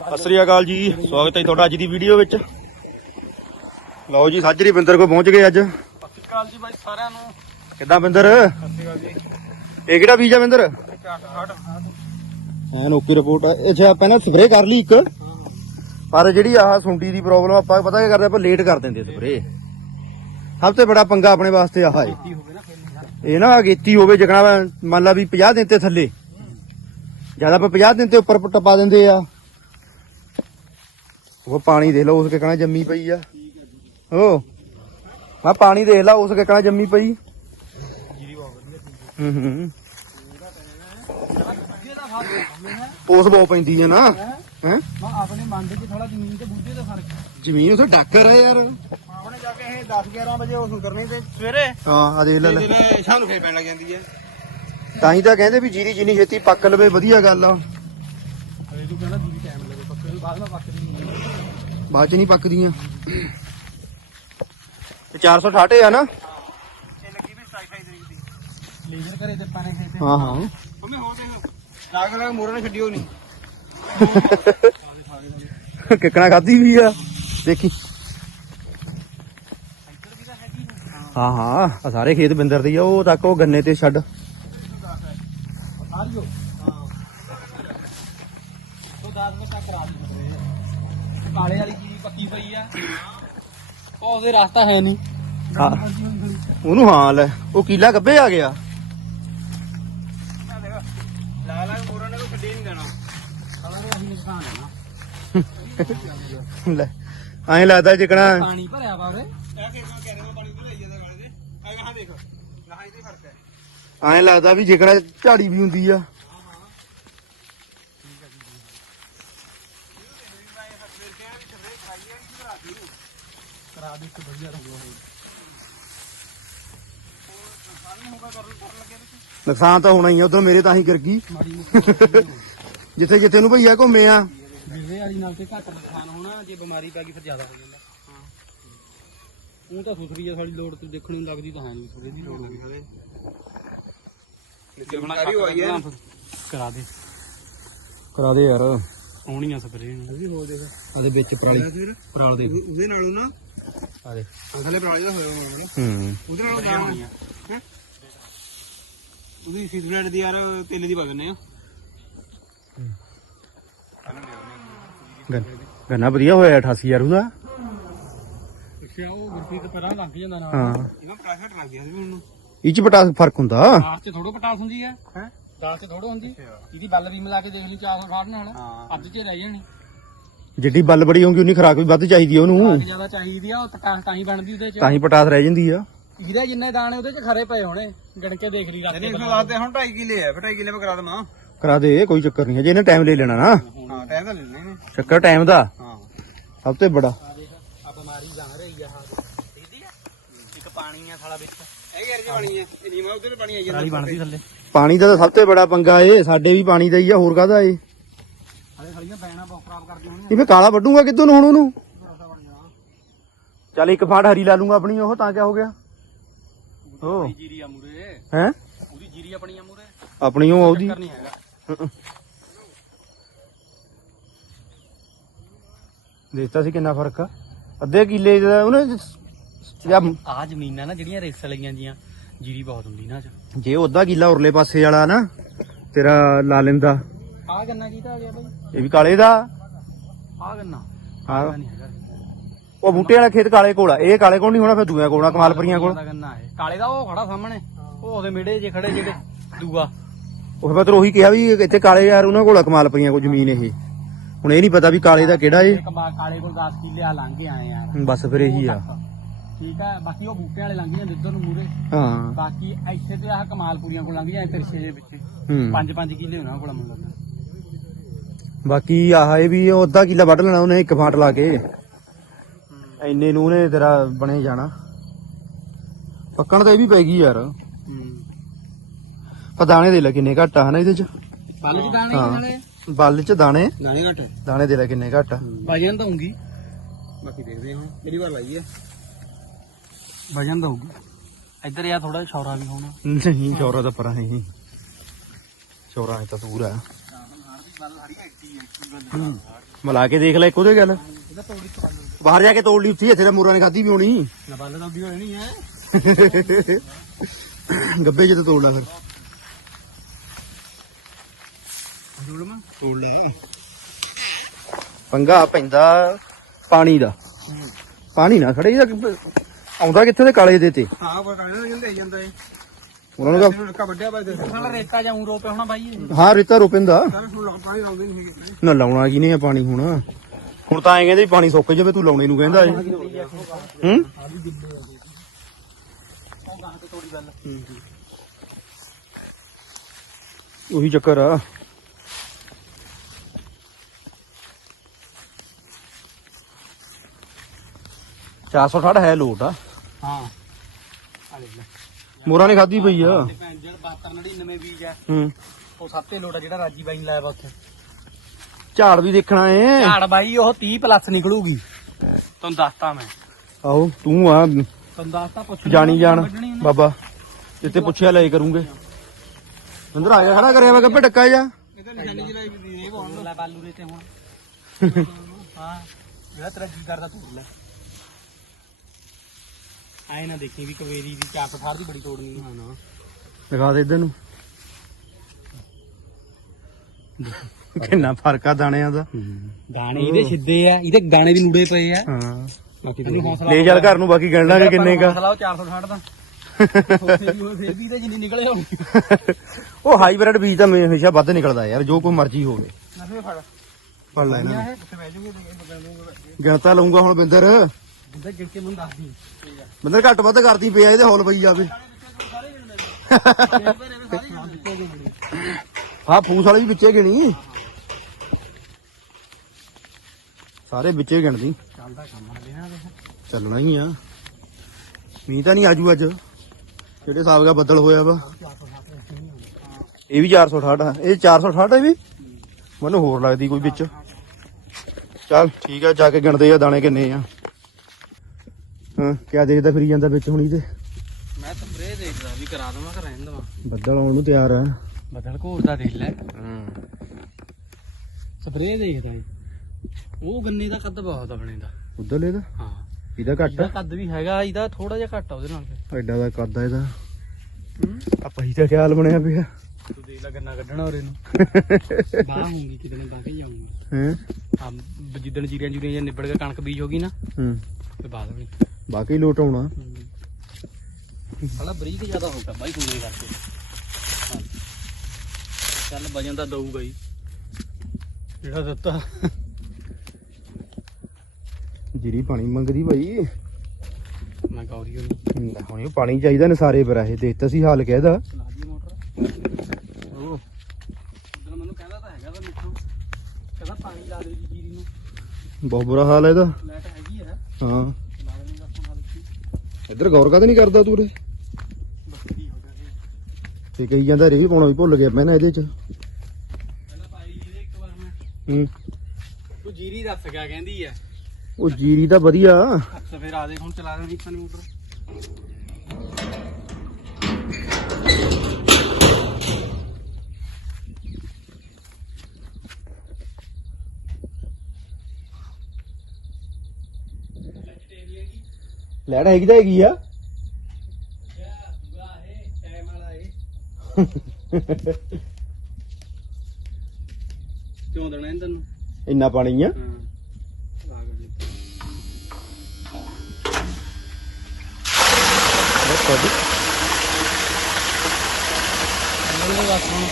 ਸਤਿ ਸ੍ਰੀ ਅਕਾਲ ਜੀ, ਸਵਾਗਤ ਹੈ ਤੁਹਾਡਾ ਅੱਜ ਦੀ ਵੀਡੀਓ ਵਿੱਚ। ਲਓ ਜੀ, ਸਾਜਰੀ ਬਿੰਦਰ ਕੋ ਪਹੁੰਚ ਗਏ ਅੱਜ। ਸਤਿ ਸ਼੍ਰੀ ਅਕਾਲ ਜੀ ਬਾਈ ਸਾਰਿਆਂ ਨੂੰ ਕਿੱਦਾਂ ਬਿੰਦਰ? ਸਤਿ ਸ਼੍ਰੀ ਅਕਾਲ ਜੀ ਇਹ ਕਿਹੜਾ ਬੀਜ ਆ ਬਿੰਦਰ? 460 ਐਨ ਓਕੇ ਰਿਪੋਰਟ ਆ। ਅੱਛਾ, ਆਪਾਂ ਨਾ ਸਪਰੇ ਕਰ ਲਈ ਇੱਕ। ਪਰ ਜਿਹੜੀ ਆਹ ਸੁੰਡੀ ਦੀ ਪ੍ਰੋਬਲਮ ਆਪਾਂ ਪਤਾ ਕੀ ਕਰਦੇ ਆਪਾਂ ਲੇਟ ਕਰ ਦਿੰਦੇ ਸਪਰੇ ਸਭ ਤੋਂ ਬੜਾ ਪੰਗਾ ਆਪਣੇ ਵਾਸਤੇ ਆਹ ਹੈ ਇਹ ਨਾ ਅਗੇਤੀ ਹੋਵੇ ਜਗਣਾ ਮੰਨ ਲਾ ਵੀ 50 ਦਿਨ ਤੇ ਥੱਲੇ। ਜ਼ਿਆਦਾ ਆਪਾਂ 50 ਦਿਨ ਤੇ ਉੱਪਰ ਟਪਾ ਦਿੰਦੇ ਆ। ਉਹ ਪਾਣੀ ਦੇਖ ਲਓ ਉਸ ਕਿਕਣਾ ਜੰਮੀ ਪਈ ਆ। ਹੋ ਮੈਂ ਪਾਣੀ ਦੇਖ ਲਾ ਉਸ ਕਿਕਣਾ ਜੰਮੀ ਪਈ। ਜੀਰੀ ਬਹੁਤ ਵਧੀਆ ਹੂੰ ਹੂੰ। ਦਾ ਹੈ ਉਸ ਬਹੁਤ ਪੈਂਦੀ ਆ ਨਾ। ਹੈ? ਮੈਂ ਆਪਣੇ ਮਨ ਦੇ ਵਿੱਚ ਥੋੜਾ ਜ਼ਮੀਨ ਤੇ ਬੁੱਝੇ ਦਾ ਫ਼ਰਕ ਹੈ ਜ਼ਮੀਨ ਉਥੇ ਡਾਕਰ ਆ ਯਾਰ। ਆਪਣੇ ਜਾ ਕੇ ਇਹ 10 11 ਵਜੇ ਉਸ ਕਰਨੀ ਤੇ ਸਵੇਰੇ? ਹਾਂ ਆ ਦੇਖ ਲੈ ਸ਼ਾਮ ਨੂੰ ਫੇਰ ਪੈਣ ਲੱਗ ਜਾਂਦੀ ਹੈ ਤਾਂ ਹੀ ਤਾਂ ਕਹਿੰਦੇ ਵੀ ਜੀਰੀ ਜਿੰਨੀ ਛੇਤੀ ਪੱਕ ਲਵੇ ਵਧੀਆ ਗੱਲ ਆ। ਅਰੇ ਤੂੰ ਕਹਿੰਦਾ ਜੀਰੀ ਟਾਈਮ ਲੱਗੇ ਪੱਕੇ ਨੂੰ ਬਾਅਦ ਵਿੱਚ ਪੱਕਦੀ ਨਹੀਂ ਬਾਅਦ ਚ ਨਹੀਂ ਪੱਕਦੀਆਂ। ਤੇ 468 ਆ ਨਾ? ਇਹ ਲੱਗੀ ਵੀ 27 ਤਰੀਕ ਦੀ ਲੇਜ਼ਰ ਕਰੇ ਤੇ। ਪਾਣੇ ਖੇਤੇ ਹਾਂ ਹਾਂ। ਹਮੇ ਹੋ ਦੇਖ ਲਾਗ ਲਾਗ ਮੋਰਾਂ ਨੇ ਛੱਡਿਓ ਨਹੀਂ ਕਿਕਣਾ ਖਾਦੀ ਵੀ ਆ। ਦੇਖੀ। ਹਾਂ ਹਾਂ ਆ ਸਾਰੇ ਖੇਤ ਬਿੰਦਰ ਦੀ ਆ ਉਹ ਤੱਕ ਉਹ ਗੰਨੇ ਤੇ ਛੱਡ। ਸਾਰੀਓ ਹਾਂ ਤੋਂ ਦਾਦ ਮੈਂ ਚੱਕ ਕਰਾ ਦੀ ਕਾਲੇ ਵਾਲੀ ਚੀਜ਼ ਪੱਕੀ ਪਈ ਆ। ਉਹ ਉਹਦੇ ਰਸਤਾ ਹੈ ਨਹੀਂ। ਹਾਂ। ਉਹਨੂੰ ਹਾਂ ਲੈ ਉਹ ਕੀਲਾ ਗੱਬੇ ਆ ਗਿਆ। ਲਾ ਲਾ ਮੋਰਾਂ ਨੇ ਕੋਈ ਛੱਡੀ ਨਹੀਂ ਦੇਣਾ ਸਾਲਾ ਨੇ ਅਸੀਂ ਨੁਕਸਾਨ ਹੈ ਨਾ ਲੈ ਐਂ ਲੱਗਦਾ ਜਿਕਣਾ ਪਾਣੀ ਭਰਿਆ ਵਾ ਇਹ ਕਿਹਨਾਂ ਕਹਿ ਰਿਹਾ ਪਾਣੀ ਭਰਾਈ ਜਾਂਦਾ ਗਾਲੇ ਦੇ ਆ ਗਾਹਾਂ ਦੇਖ ਗਾਹਾਂ ਇਹਦੇ ਫ਼ਰਕ ਹੈ ਐਂ ਲੱਗਦਾ ਵੀ ਜਿਕਣਾ ਝਾੜੀ ਵੀ ਹੁੰਦੀ ਆ। ਕਰਾ ਦੇ ਇੱਕ ਵਧੀਆ ਰਹੂਗਾ ਨੁਕਸਾਨ ਤਾਂ ਹੋਣਾ ਹੀ ਆ ਉਧਰ ਮੇਰੇ ਤਾਂ ਹੀ ਕਰ ਗਈ। ਮਾੜੀ ਜਿੱਥੇ ਜਿੱਥੇ ਨੂੰ ਭਈਆ ਘੁੰਮੇ ਆ। ਬਿਜ਼ੇ ਵਾਲੀ ਨਾਲ ਤੇ ਘੱਟ ਨੁਕਸਾਨ ਹੋਣਾ ਜੇ ਬਿਮਾਰੀ ਪੈ ਗਈ ਫਿਰ ਜ਼ਿਆਦਾ ਹੋ ਜਾਂਦਾ। ਹਾਂ। ਉਹ ਤਾਂ ਸੁਥਰੀ ਆ ਸਾਡੀ ਲੋੜ ਤੇ ਦੇਖਣ ਨੂੰ ਲੱਗਦੀ ਤਾਂ ਹੈ ਨਹੀਂ ਸੁਥਰੀ ਦੀ ਲੋੜ ਹੋਈ ਹਲੇ ਜਾਣਕਾਰੀ ਹੋਈ ਹੈ ਕਰਾ ਦੇ। ਕਰਾ ਦੇ ਯਾਰ। ਆਉਣੀ ਆ ਸਪਰੇ ਵੀ ਹੋ ਦੇਗਾ ਆਦੇ ਵਿੱਚ ਪਰਾਲੀ। ਪਰਾਲ ਦੇ। ਉਹਦੇ ਨਾਲੋਂ ਨਾ ਪਰਾਲੀ ਦਾ ਹੋਇਆ ਹੋਣਾ ਹੂੰ ਉਹਦੇ ਨਾਲੋਂ ਗਾਣਾ ਹੈ ਉਹਦੀ ਸੀਜ਼ਨਲ ਦੀ ਯਾਰ ਤੇਲੇ ਦੀ ਪਾ ਦਿੰਨੇ ਆ ਗੰਨ- ਗੰਨਾ ਵਧੀਆ ਹੋਇਆ 88 ਯਾਰ ਉਹਦਾ ਅੱਛਾ ਉਹ ਗੁਰਪ੍ਰੀਤ ਪਰਾਂ ਲੱਗ ਜਾਂਦਾ ਨਾਲ ਹਾਂ ਇਹਨਾਂ ਪ੍ਰਾਈਵੇਟ ਲੱਗ ਗਿਆ ਸੀ ਹੁਣ ਇਹ ਚ ਪਟਾ ਫ਼ਰਕ ਹੁੰਦਾ ਦਾਸ ਤੇ ਥੋੜੋ ਪਟਾਸ ਹੁੰਦੀ ਹੈ ਹੈ ਦਾਸ ਤੇ ਥੋੜੋ ਹੁੰਦੀ ਇਹਦੀ ਬੱਲ ਵੀ ਮਿਲਾ ਕੇ ਦੇਖ ਲਈ 460 ਨਾਲ ਅੱਧ ਚ ਰਹਿ ਜਾਣੀ ਜਿੱਡੀ ਬੱਲ ਬੜੀ ਹੋਊਗੀ ਉਨੀ ਖਰਾਕ ਵੀ ਵੱਧ ਚਾਹੀਦੀ ਆ ਉਹਨੂੰ। ਜ਼ਿਆਦਾ ਚਾਹੀਦੀ ਆ ਉਹ ਤਾਂ ਤਾਂ ਹੀ ਬਣਦੀ ਉਹਦੇ ਚ। ਤਾਂ ਹੀ ਪਟਾਸ ਰਹਿ ਜਾਂਦੀ ਆ। ਇਹਦੇ ਜਿੰਨੇ ਦਾਣੇ ਉਹਦੇ ਚ ਖਰੇ ਪਏ ਹੋਣੇ ਗਣ ਕੇ ਦੇਖ ਲਈ ਰਾਤੇ ਲਾਤੇ ਹੁਣ 2.5 ਕਿਲੇ ਆ 2.5 ਕਿਲੇ ਮੈਂ ਕਰਾ ਦਵਾਂ। ਕਰਾ ਦੇ ਕੋਈ ਚੱਕਰ ਨਹੀਂ ਹੈ ਜੇ ਇਹਨੇ ਟਾਈਮ ਲੈ ਲੈਣਾ ਨਾ। ਹਾਂ ਟਾਈਮ ਤਾਂ ਲੈਣਾ ਇਹਨੇ। ਚੱਕਰ ਟਾਈਮ ਦਾ। ਹਾਂ। ਸਭ ਤੋਂ ਬੜਾ। ਆ ਦੇਖ ਆ ਬਿਮਾਰੀ ਜਾਣ ਰਹੀ ਆ ਹਾਂ ਦੇਖਦੀ ਆ? ਇੱਕ ਪਾਣੀ ਆ ਸਾਲਾ ਵਿੱਚ। ਇਹ ਘਰ ਚ ਪਾਣੀ ਆ? ਇਹ ਨੀਮਾ ਉਧਰ ਪਾਣੀ ਆਈ ਜਾਂਦਾ। ਬਣਦੀ ਥੱਲੇ। ਪਾਣੀ ਦਾ ਤਾਂ ਸਭ ਤੋਂ ਬੜਾ ਪੰਗਾ ਏ ਸਾਡੇ ਵੀ ਪਾਣੀ ਦਾ ਹੀ ਆ ਹੋਰ ਕਾਹਦਾ ਏ ਬੈਣਾ ਬਹੁਤ ਖਰਾਬ ਹੋਣੀਆਂ। ਇਹ ਫੇ ਕਾਲਾ ਵੱਡੂਗਾ ਕਿੱਦੋਂ ਨੂੰ ਹੁਣ ਉਹਨੂੰ? ਚੱਲ ਇੱਕ ਫਾੜ ਹਰੀ ਲਾ ਲੂੰਗਾ ਆਪਣੀ ਉਹ ਤਾਂ ਕਿਆ ਹੋ ਗਿਆ? ਓ ਉਹਦੀ ਜੀਰੀ ਆ ਮੂਰੇ। ਹੈ? ਉਹਦੀ ਜੀਰੀ ਆਪਣੀ ਆ ਮੂਰੇ। ਆਪਣੀ ਉਹ ਉਹਦੀ? ਚੱਕਰ ਨਹੀਂ ਹੈਗਾ। ਦੇਖਤਾ ਸੀ ਕਿੰਨਾ ਫ਼ਰਕ ਆ। ਅੱਧੇ ਕਿੱਲੇ ਦਾ ਉਹਨੇ ਜਾਂ ਆ ਜ਼ਮੀਨਾਂ ਨਾ ਜਿਹੜੀਆਂ ਰੇਸ ਵਾਲੀਆਂ ਜੀਆਂ ਜੀਰੀ ਬਹੁਤ ਹੁੰਦੀ ਨਾ ਜੇ ਉਹਦਾ ਕਿੱਲਾ ਉਰਲੇ ਪਾਸੇ ਵਾਲਾ ਨਾ ਤੇਰਾ ਲਾ ਲੈਂਦਾ। ਆ ਗੰਨਾ ਕੀਤਾ ਆ ਗਿਆ ਬਾਈ? ਇਹ ਵੀ ਕਾਲੇ ਦਾ? ਆ ਗੰਨਾ। ਹਾਂ। ਨਹੀਂ ਹੈਗਾ। ਉਹ ਬੂਟੇ ਵਾਲਾ ਖੇਤ ਕਾਲੇ ਕੋਲ ਆ। ਇਹ ਕਾਲੇ ਕੋਲ ਨਹੀਂ ਹੋਣਾ ਫਿਰ ਦੂਆ ਕੋਲ ਆ ਕਮਾਲਪਰੀਆਂ ਕੋਲ ਦਾ ਗੰਨਾ ਹੈ ਕਾਲੇ ਦਾ ਉਹ ਖੜਾ ਸਾਹਮਣੇ। ਉਹ ਉਹਦੇ ਮਿਹੜੇ ਜੇ ਖੜੇ ਜਿਹੜੇ ਦੂਆ। ਉਹ ਫਿਰ ਉਹੀ ਕਿਹਾ ਵੀ ਇੱਥੇ ਕਾਲੇ ਯਾਰ ਉਹਨਾਂ ਕੋਲ ਆ ਕਮਾਲਪਰੀਆਂ ਕੋਲ ਜ਼ਮੀਨ ਇਹ। ਹੁਣ ਇਹ ਨਹੀਂ ਪਤਾ ਵੀ ਕਾਲੇ ਦਾ ਕਿਹੜਾ ਏ ਕਾਲੇ ਕੋਲ 10 ਕਿੱਲੇ ਆ ਲੰਘ ਕੇ ਆਏ ਯਾਰ। ਬਸ ਫਿਰ ਇਹੀ ਆ। ਠੀਕ ਆ। ਬਾਕੀ ਉਹ ਬੂਟੇ ਵਾਲੇ ਲੰਘ ਜਾਂਦੇ ਇੱਧਰ ਨੂੰ ਮੂਰੇ ਹਾਂ। ਬਾਕੀ ਇੱਥੇ ਤੇ ਆਹ ਕਮਾਲਪੁਰੀਆਂ ਕੋਲ ਲੰਘ ਜਾਂਦੇ ਤਿਰਛੇ ਦੇ ਵਿੱਚ ਹੂੰ। 5-5 ਕਿੱਲੇ ਉਹਨਾਂ ਕੋਲ ਲੱਗਦਾ ਬਾਕੀ ਆਹ ਇਹ ਵੀ ਉਹ ਅੱਧਾ ਕਿੱਲਾ ਵੱਢ ਲੈਣਾ ਉਹਨੇ ਇੱਕ ਫਾਂਟ ਲਾ ਕੇ। ਐਨੇ ਨੂੰ ਉਹਨੇ ਤੇਰਾ ਬਣੇ ਜਾਣਾ। ਪੱਕਣ ਤਾਂ ਇਹ ਵੀ ਪੈ ਗਈ ਯਾਰ। ਹੂੰ। ਪਰ ਦਾਣੇ ਦੇ ਲੈ ਕਿੰਨੇ ਘੱਟ ਆ ਹਨਾ ਇਹਦੇ ਚ? ਪੱਲ ਚ ਦਾਣੇ ਹਾਂ। ਨਾਲੇ ਬਲ ਚ ਦਾਣੇ। ਦਾਣੇ ਘੱਟ। ਦਾਣੇ ਦੇ ਲੈ ਕਿੰਨੇ ਘੱਟ ਆ। ਵਜਨ ਤਾਂ ਹੋਊਗੀ। ਬਾਕੀ ਦੇਖਦੇ ਹਾਂ ਪਹਿਲੀ ਵਾਰ ਲਾਈ ਹੈ? ਵਜਨ ਤਾਂ ਹੋਊਗੀ। ਇੱਧਰ ਯਾ ਥੋੜਾ ਸ਼ੌਰਾ ਵੀ ਹੋਣਾ। ਨਹੀਂ ਚੌਰਾ ਤਾਂ ਪਰਾਂ ਹੀ ਚੌਰਾ ਹੈ ਤਾਂ ਦੂਰ ਆ। ਮਿਲਾ ਕੇ ਦੇਖ ਲੈ ਇੱਕ ਉਹਦੇ ਗੱਲ। ਬਾਹਰ ਜਾ ਕੇ ਤੋੜ ਲਈ ਉੱਥੇ ਇੱਥੇ ਤਾਂ ਮੂਰਾ ਨੇ ਖਾਦੀ ਵੀ ਹੋਣੀ। ਤਾਂ ਵੀ ਹੈ। ਗੱਬੇ ਚ ਤਾਂ ਤੋੜ ਲੈ ਫਿਰ। ਜੁੜ ਮੈਂ ਤੋੜ ਲੈ। ਪੰਗਾ ਪੈਂਦਾ ਪਾਣੀ ਦਾ। ਪਾਣੀ ਨਾ ਖੜੇ ਇਹਦਾ ਆਉਂਦਾ ਕਿੱਥੇ ਤੇ ਕਾਲੇ ਦੇ ਤੇ? ਹਾਂ ਪਰ ਕਾਲੇ ਨਾਲ ਜਾਂਦਾ ਏ ਉਹਨਾਂ ਨੂੰ ਲੱਕਾ ਵੱਡਿਆ ਬਾਈ ਦੇ ਸਾਲਾ ਰੇਤਾ ਜਾਂ ਰੋ ਪਿਆ ਹੋਣਾ ਬਾਈ ਇਹ। ਤਾਂ- ਹਾਂ ਰੇਤਾ ਰੋਪਿੰਦਾ। ਸਾਰੇ ਫੁੱਲ ਪਾਣੀ ਲਾਉਂਦੇ ਨਹੀਂ ਹੈਗੇ। ਨਾ ਲਾਉਣਾ ਕੀ ਨੇ ਪਾਣੀ ਹੁਣ। ਹੁਣ ਤਾਂ ਐਂ ਕਹਿੰਦੇ ਵੀ ਪਾਣੀ ਸੁੱਕ ਜਾਵੇ ਤੂੰ ਲਾਉਣੇ ਨੂੰ ਕਹਿੰਦਾ ਏ ਹੂੰ? ਉਹ ਤੇ ਚੱਕਰ ਆ। ਚਾਰ ਸੌ ਠੜ ਹੈ ਲੋਟ ਆ। ਹਾਂ। ਮੋਰਾ ਨੇ ਖਾਦੀ ਪਈ ਆ। ਤੇ ਭੈਣ ਜਿਹੜਾ 7299 ਬੀਜ ਆ। ਹੂੰ। ਉਹ ਸੱਤੇ ਲੋਟ ਆ ਜਿਹੜਾ ਰਾਜੀ ਬਾਈ ਨੇ ਲਾਇਆ ਵਾ ਉੱਥੇ। ਝਾੜ ਵੀ ਦੇਖਣਾ ਏ। ਝਾੜ ਬਾਈ ਉਹ 30 ਪਲੱਸ ਨਿਕਲੂਗੀ। ਤੁਹਾਨੂੰ ਦੱਸਤਾ ਮੈਂ। ਆਹੋ ਤੂੰ ਆ। ਤੁਹਾਨੂੰ ਦੱਸਤਾ ਪੁੱਛ ਜਾਣੀ ਜਾਣ ਬਾਬਾ। ਜਿੱਤੇ ਪੁੱਛਿਆ ਲੈ ਕਰੂੰਗੇ। ਅੰਦਰ ਆ ਗਿਆ ਖੜਾ ਕਰਿਆ ਵਾ ਗੱਪੇ ਟੱਕਾ ਜਾ। ਇਹ ਤਾਂ ਨਿਸ਼ਾਨੀ ਵੀ ਇਹ ਬਾਲੂ ਤੇ ਹੁਣ। ਹਾਂ ਜਿਹੜਾ ਤੇਰਾ ਜੀ ਕਰਦਾ ਤੂੰ ਲੈ। ਆਏ ਨਾ ਦੇਖੀ ਵੀ ਕਵੇਰੀ ਦੀ ਚਾਪ ਫਾੜ ਦੀ ਬੜੀ ਤੋੜਨੀ ਹਾਂ ਨਾ ਦਿਖਾ ਦੇ ਇਧਰ ਨੂੰ। ਕਿੰਨਾ ਫ਼ਰਕ ਆ ਦਾਣਿਆਂ ਦਾ। ਗਾਣੇ ਇਹਦੇ ਸਿੱਧੇ ਆ ਇਹਦੇ ਗਾਣੇ ਵੀ ਨੂੜੇ ਪਏ ਆ। ਹਾਂ। ਬਾਕੀ ਲੈ ਚੱਲ ਘਰ ਨੂੰ ਬਾਕੀ ਗਿਣ ਲਾਂਗੇ ਕਿੰਨੇ ਕਾ ਉਹ 460 ਦਾ ਫੇਰ ਵੀ ਉਹ ਫੇਰ ਵੀ ਤੇ ਜਿੰਨੀ ਨਿਕਲੇ ਹੋਣੀ ਉਹ ਹਾਈਬ੍ਰਿਡ ਬੀਜ ਤਾਂ ਮੈਂ ਹਮੇਸ਼ਾ ਵੱਧ ਨਿਕਲਦਾ ਯਾਰ ਜੋ ਕੋਈ ਮਰਜ਼ੀ ਹੋਵੇ। ਫੜ। ਫੜ ਲੈ ਇਹਨਾਂ ਨੂੰ। ਗਿਣਤਾ ਲਊਂਗਾ ਹੁਣ ਬਿੰਦਰ। ਜਿੱਦਾਂ ਗਿਣ ਕੇ ਮੈਨੂੰ ਦੱਸ ਦੀ। ਬਿੰਦਰ ਘੱਟ ਵੱਧ ਕਰਦੀ ਪਿਆ ਇਹਦੇ ਹੌਲ ਪਈ ਜਾਵੇ। ਹਾਂ ਫੂਸ ਵਾਲੀ ਵੀ ਵਿੱਚੇ ਗਿਣੀ। ਸਾਰੇ ਵਿੱਚੇ ਗਿਣਦੀ। ਚੱਲਦਾ ਕੰਮ ਆ ਲੈਣਾ ਚੱਲਣਾ ਹੀ ਆ। ਮੀਂਹ ਤਾਂ ਨਹੀਂ ਆਜੂ ਅੱਜ। ਜਿਹੜੇ ਹਿਸਾਬ ਦਾ ਬੱਦਲ ਹੋਇਆ ਵਾ। ਇਹ ਵੀ 468 ਆ। ਇਹ 468 ਹੈ ਵੀ? ਮੈਨੂੰ ਹੋਰ ਲੱਗਦੀ ਕੋਈ ਵਿੱਚ। ਚੱਲ ਠੀਕ ਆ ਜਾ ਕੇ ਗਿਣਦੇ ਆ ਦਾਣੇ ਕਿੰਨੇ ਆ। ਹਾਂ ਕਿਆ ਦੇਖਦਾ ਫਿਰੀ ਜਾਂਦਾ ਵਿੱਚ ਹੁਣੀ ਤੇ। ਮੈਂ ਸਪਰੇ ਦੇਖਦਾ ਵੀ ਕਰਾ ਦਵਾਂ ਕਿ ਰਹਿਣ ਦਵਾਂ। ਬੱਦਲ ਆਉਣ ਨੂੰ ਤਿਆਰ ਆ। ਬਦਲ ਘੋਰਦਾ ਦੇਖ ਲੈ। ਹੂੰ। ਸਪਰੇ ਦੇਖਦਾ ਏ ਉਹ ਗੰਨੇ ਦਾ ਕੱਦ ਬਹੁਤ ਆ ਬਣੇ ਦਾ। ਉਧਰ ਇਹਦਾ ਹਾਂ। ਇਹਦਾ ਘੱਟ ਇਹਦਾ ਆ ਕੱਦ ਵੀ ਹੈਗਾ ਇਹਦਾ ਥੋੜਾ ਜਿਹਾ ਘੱਟ ਆ ਉਹਦੇ ਨਾਲ। ਐਡਾ ਦਾ ਕੱਦ ਆ ਇਹਦਾ। ਆਪਾਂ ਹੀ ਤਾਂ ਖਿਆਲ ਬਣਿਆ ਪਿਆ। ਤੂੰ ਦੇਖ ਲੈ ਗੰਨਾ ਕੱਢਣਾ ਔਰ ਇਹਨੂੰ ਬਾਹ ਹੋਊਗੀ ਕਿਤੇ ਨਾ ਬਾਹ ਕੇ ਜਾਊਂਗੀ ਹੈ? ਹਾਂ ਜਿੱਦਣ ਜੀਰੀਆਂ ਜੂਰੀਆਂ ਜਾਂ ਨਿਬੜ ਕੇ ਕਣਕ ਬੀਜ ਹੋਗੀ ਨਾ ਹੂੰ। ਤੇ ਬਾਅਦ ਵਿੱਚ। ਬਾਕੀ ਲੋਟ ਆਉਣਾ। ਸਾਲਾ ਬਰੀਕ ਜ਼ਿਆਦਾ ਹੋ ਗਿਆ ਬਾਈ ਕੁੰਡੇ ਕਰਕੇ। ਹਾਂ। ਚੱਲ ਵਜਨ ਤਾਂ ਦਊਗਾ ਹੀ। ਜਿਹੜਾ ਦਿੱਤਾ। ਜਿਹੜੀ ਪਾਣੀ ਮੰਗਦੀ ਭਾਈ ਮੈਂ ਗੌਰੀ ਹੋਣੀ ਲੈ ਹੁਣ ਇਹ ਪਾਣੀ ਚਾਹੀਦਾ ਨੇ ਸਾਰੇ ਪਰ ਇਹ ਦੇਖ ਤਾਂ ਸੀ ਹਾਲ ਕਹਿਦਾ ਚਲਾ ਦੀ ਮੋਟਰ। ਉਹ। ਉਦੋਂ ਮੈਨੂੰ ਕਹਿੰਦਾ ਤਾਂ ਹੈਗਾ ਵਾ ਮਿੱਠੂ। ਕਹਿੰਦਾ ਪਾਣੀ ਲਾ ਦੇ ਜੀ ਜੀਰੀ ਨੂੰ। ਬਹੁਤ ਬੁਰਾ ਹਾਲ ਹੈ ਇਹਦਾ। ਲਾਈਟ ਹੈਗੀ ਹੈ ਹਾਂ। ਇੱਧਰ ਗੌਰ ਕਦ ਨਹੀਂ ਕਰਦਾ ਤੂੰ ਰੇ ਤੇ ਕਹੀ ਜਾਂਦਾ ਰੀਲ ਪਾਉਣਾ ਵੀ ਭੁੱਲ ਗਿਆ ਮੈਂ ਨਾ ਇਹਦੇ ਚ। ਹੂੰ। ਤੂੰ ਜੀਰੀ ਦੱਸ ਗਿਆ ਕਹਿੰਦੀ ਆ? ਉਹ ਜੀਰੀ ਤਾਂ ਵਧੀਆ। ਅੱਛਾ ਫਿਰ ਆ ਦੇ ਹੁਣ ਚਲਾ ਦੇ ਰੀਪਨ ਮੋਟਰ। ਲੈੜ ਹੈਗੀ ਤਾਂ ਹੈਗੀ ਆ। ਕਿਉਂ ਦੇਣਾ ਇਹਨਾਂ ਤੈਨੂੰ? ਇੰਨਾ ਪਾਣੀ ਆ। ਹਾਂ। ਲਾ ਕੇ ਦੇ। ਦੱਸ ਹੁਣ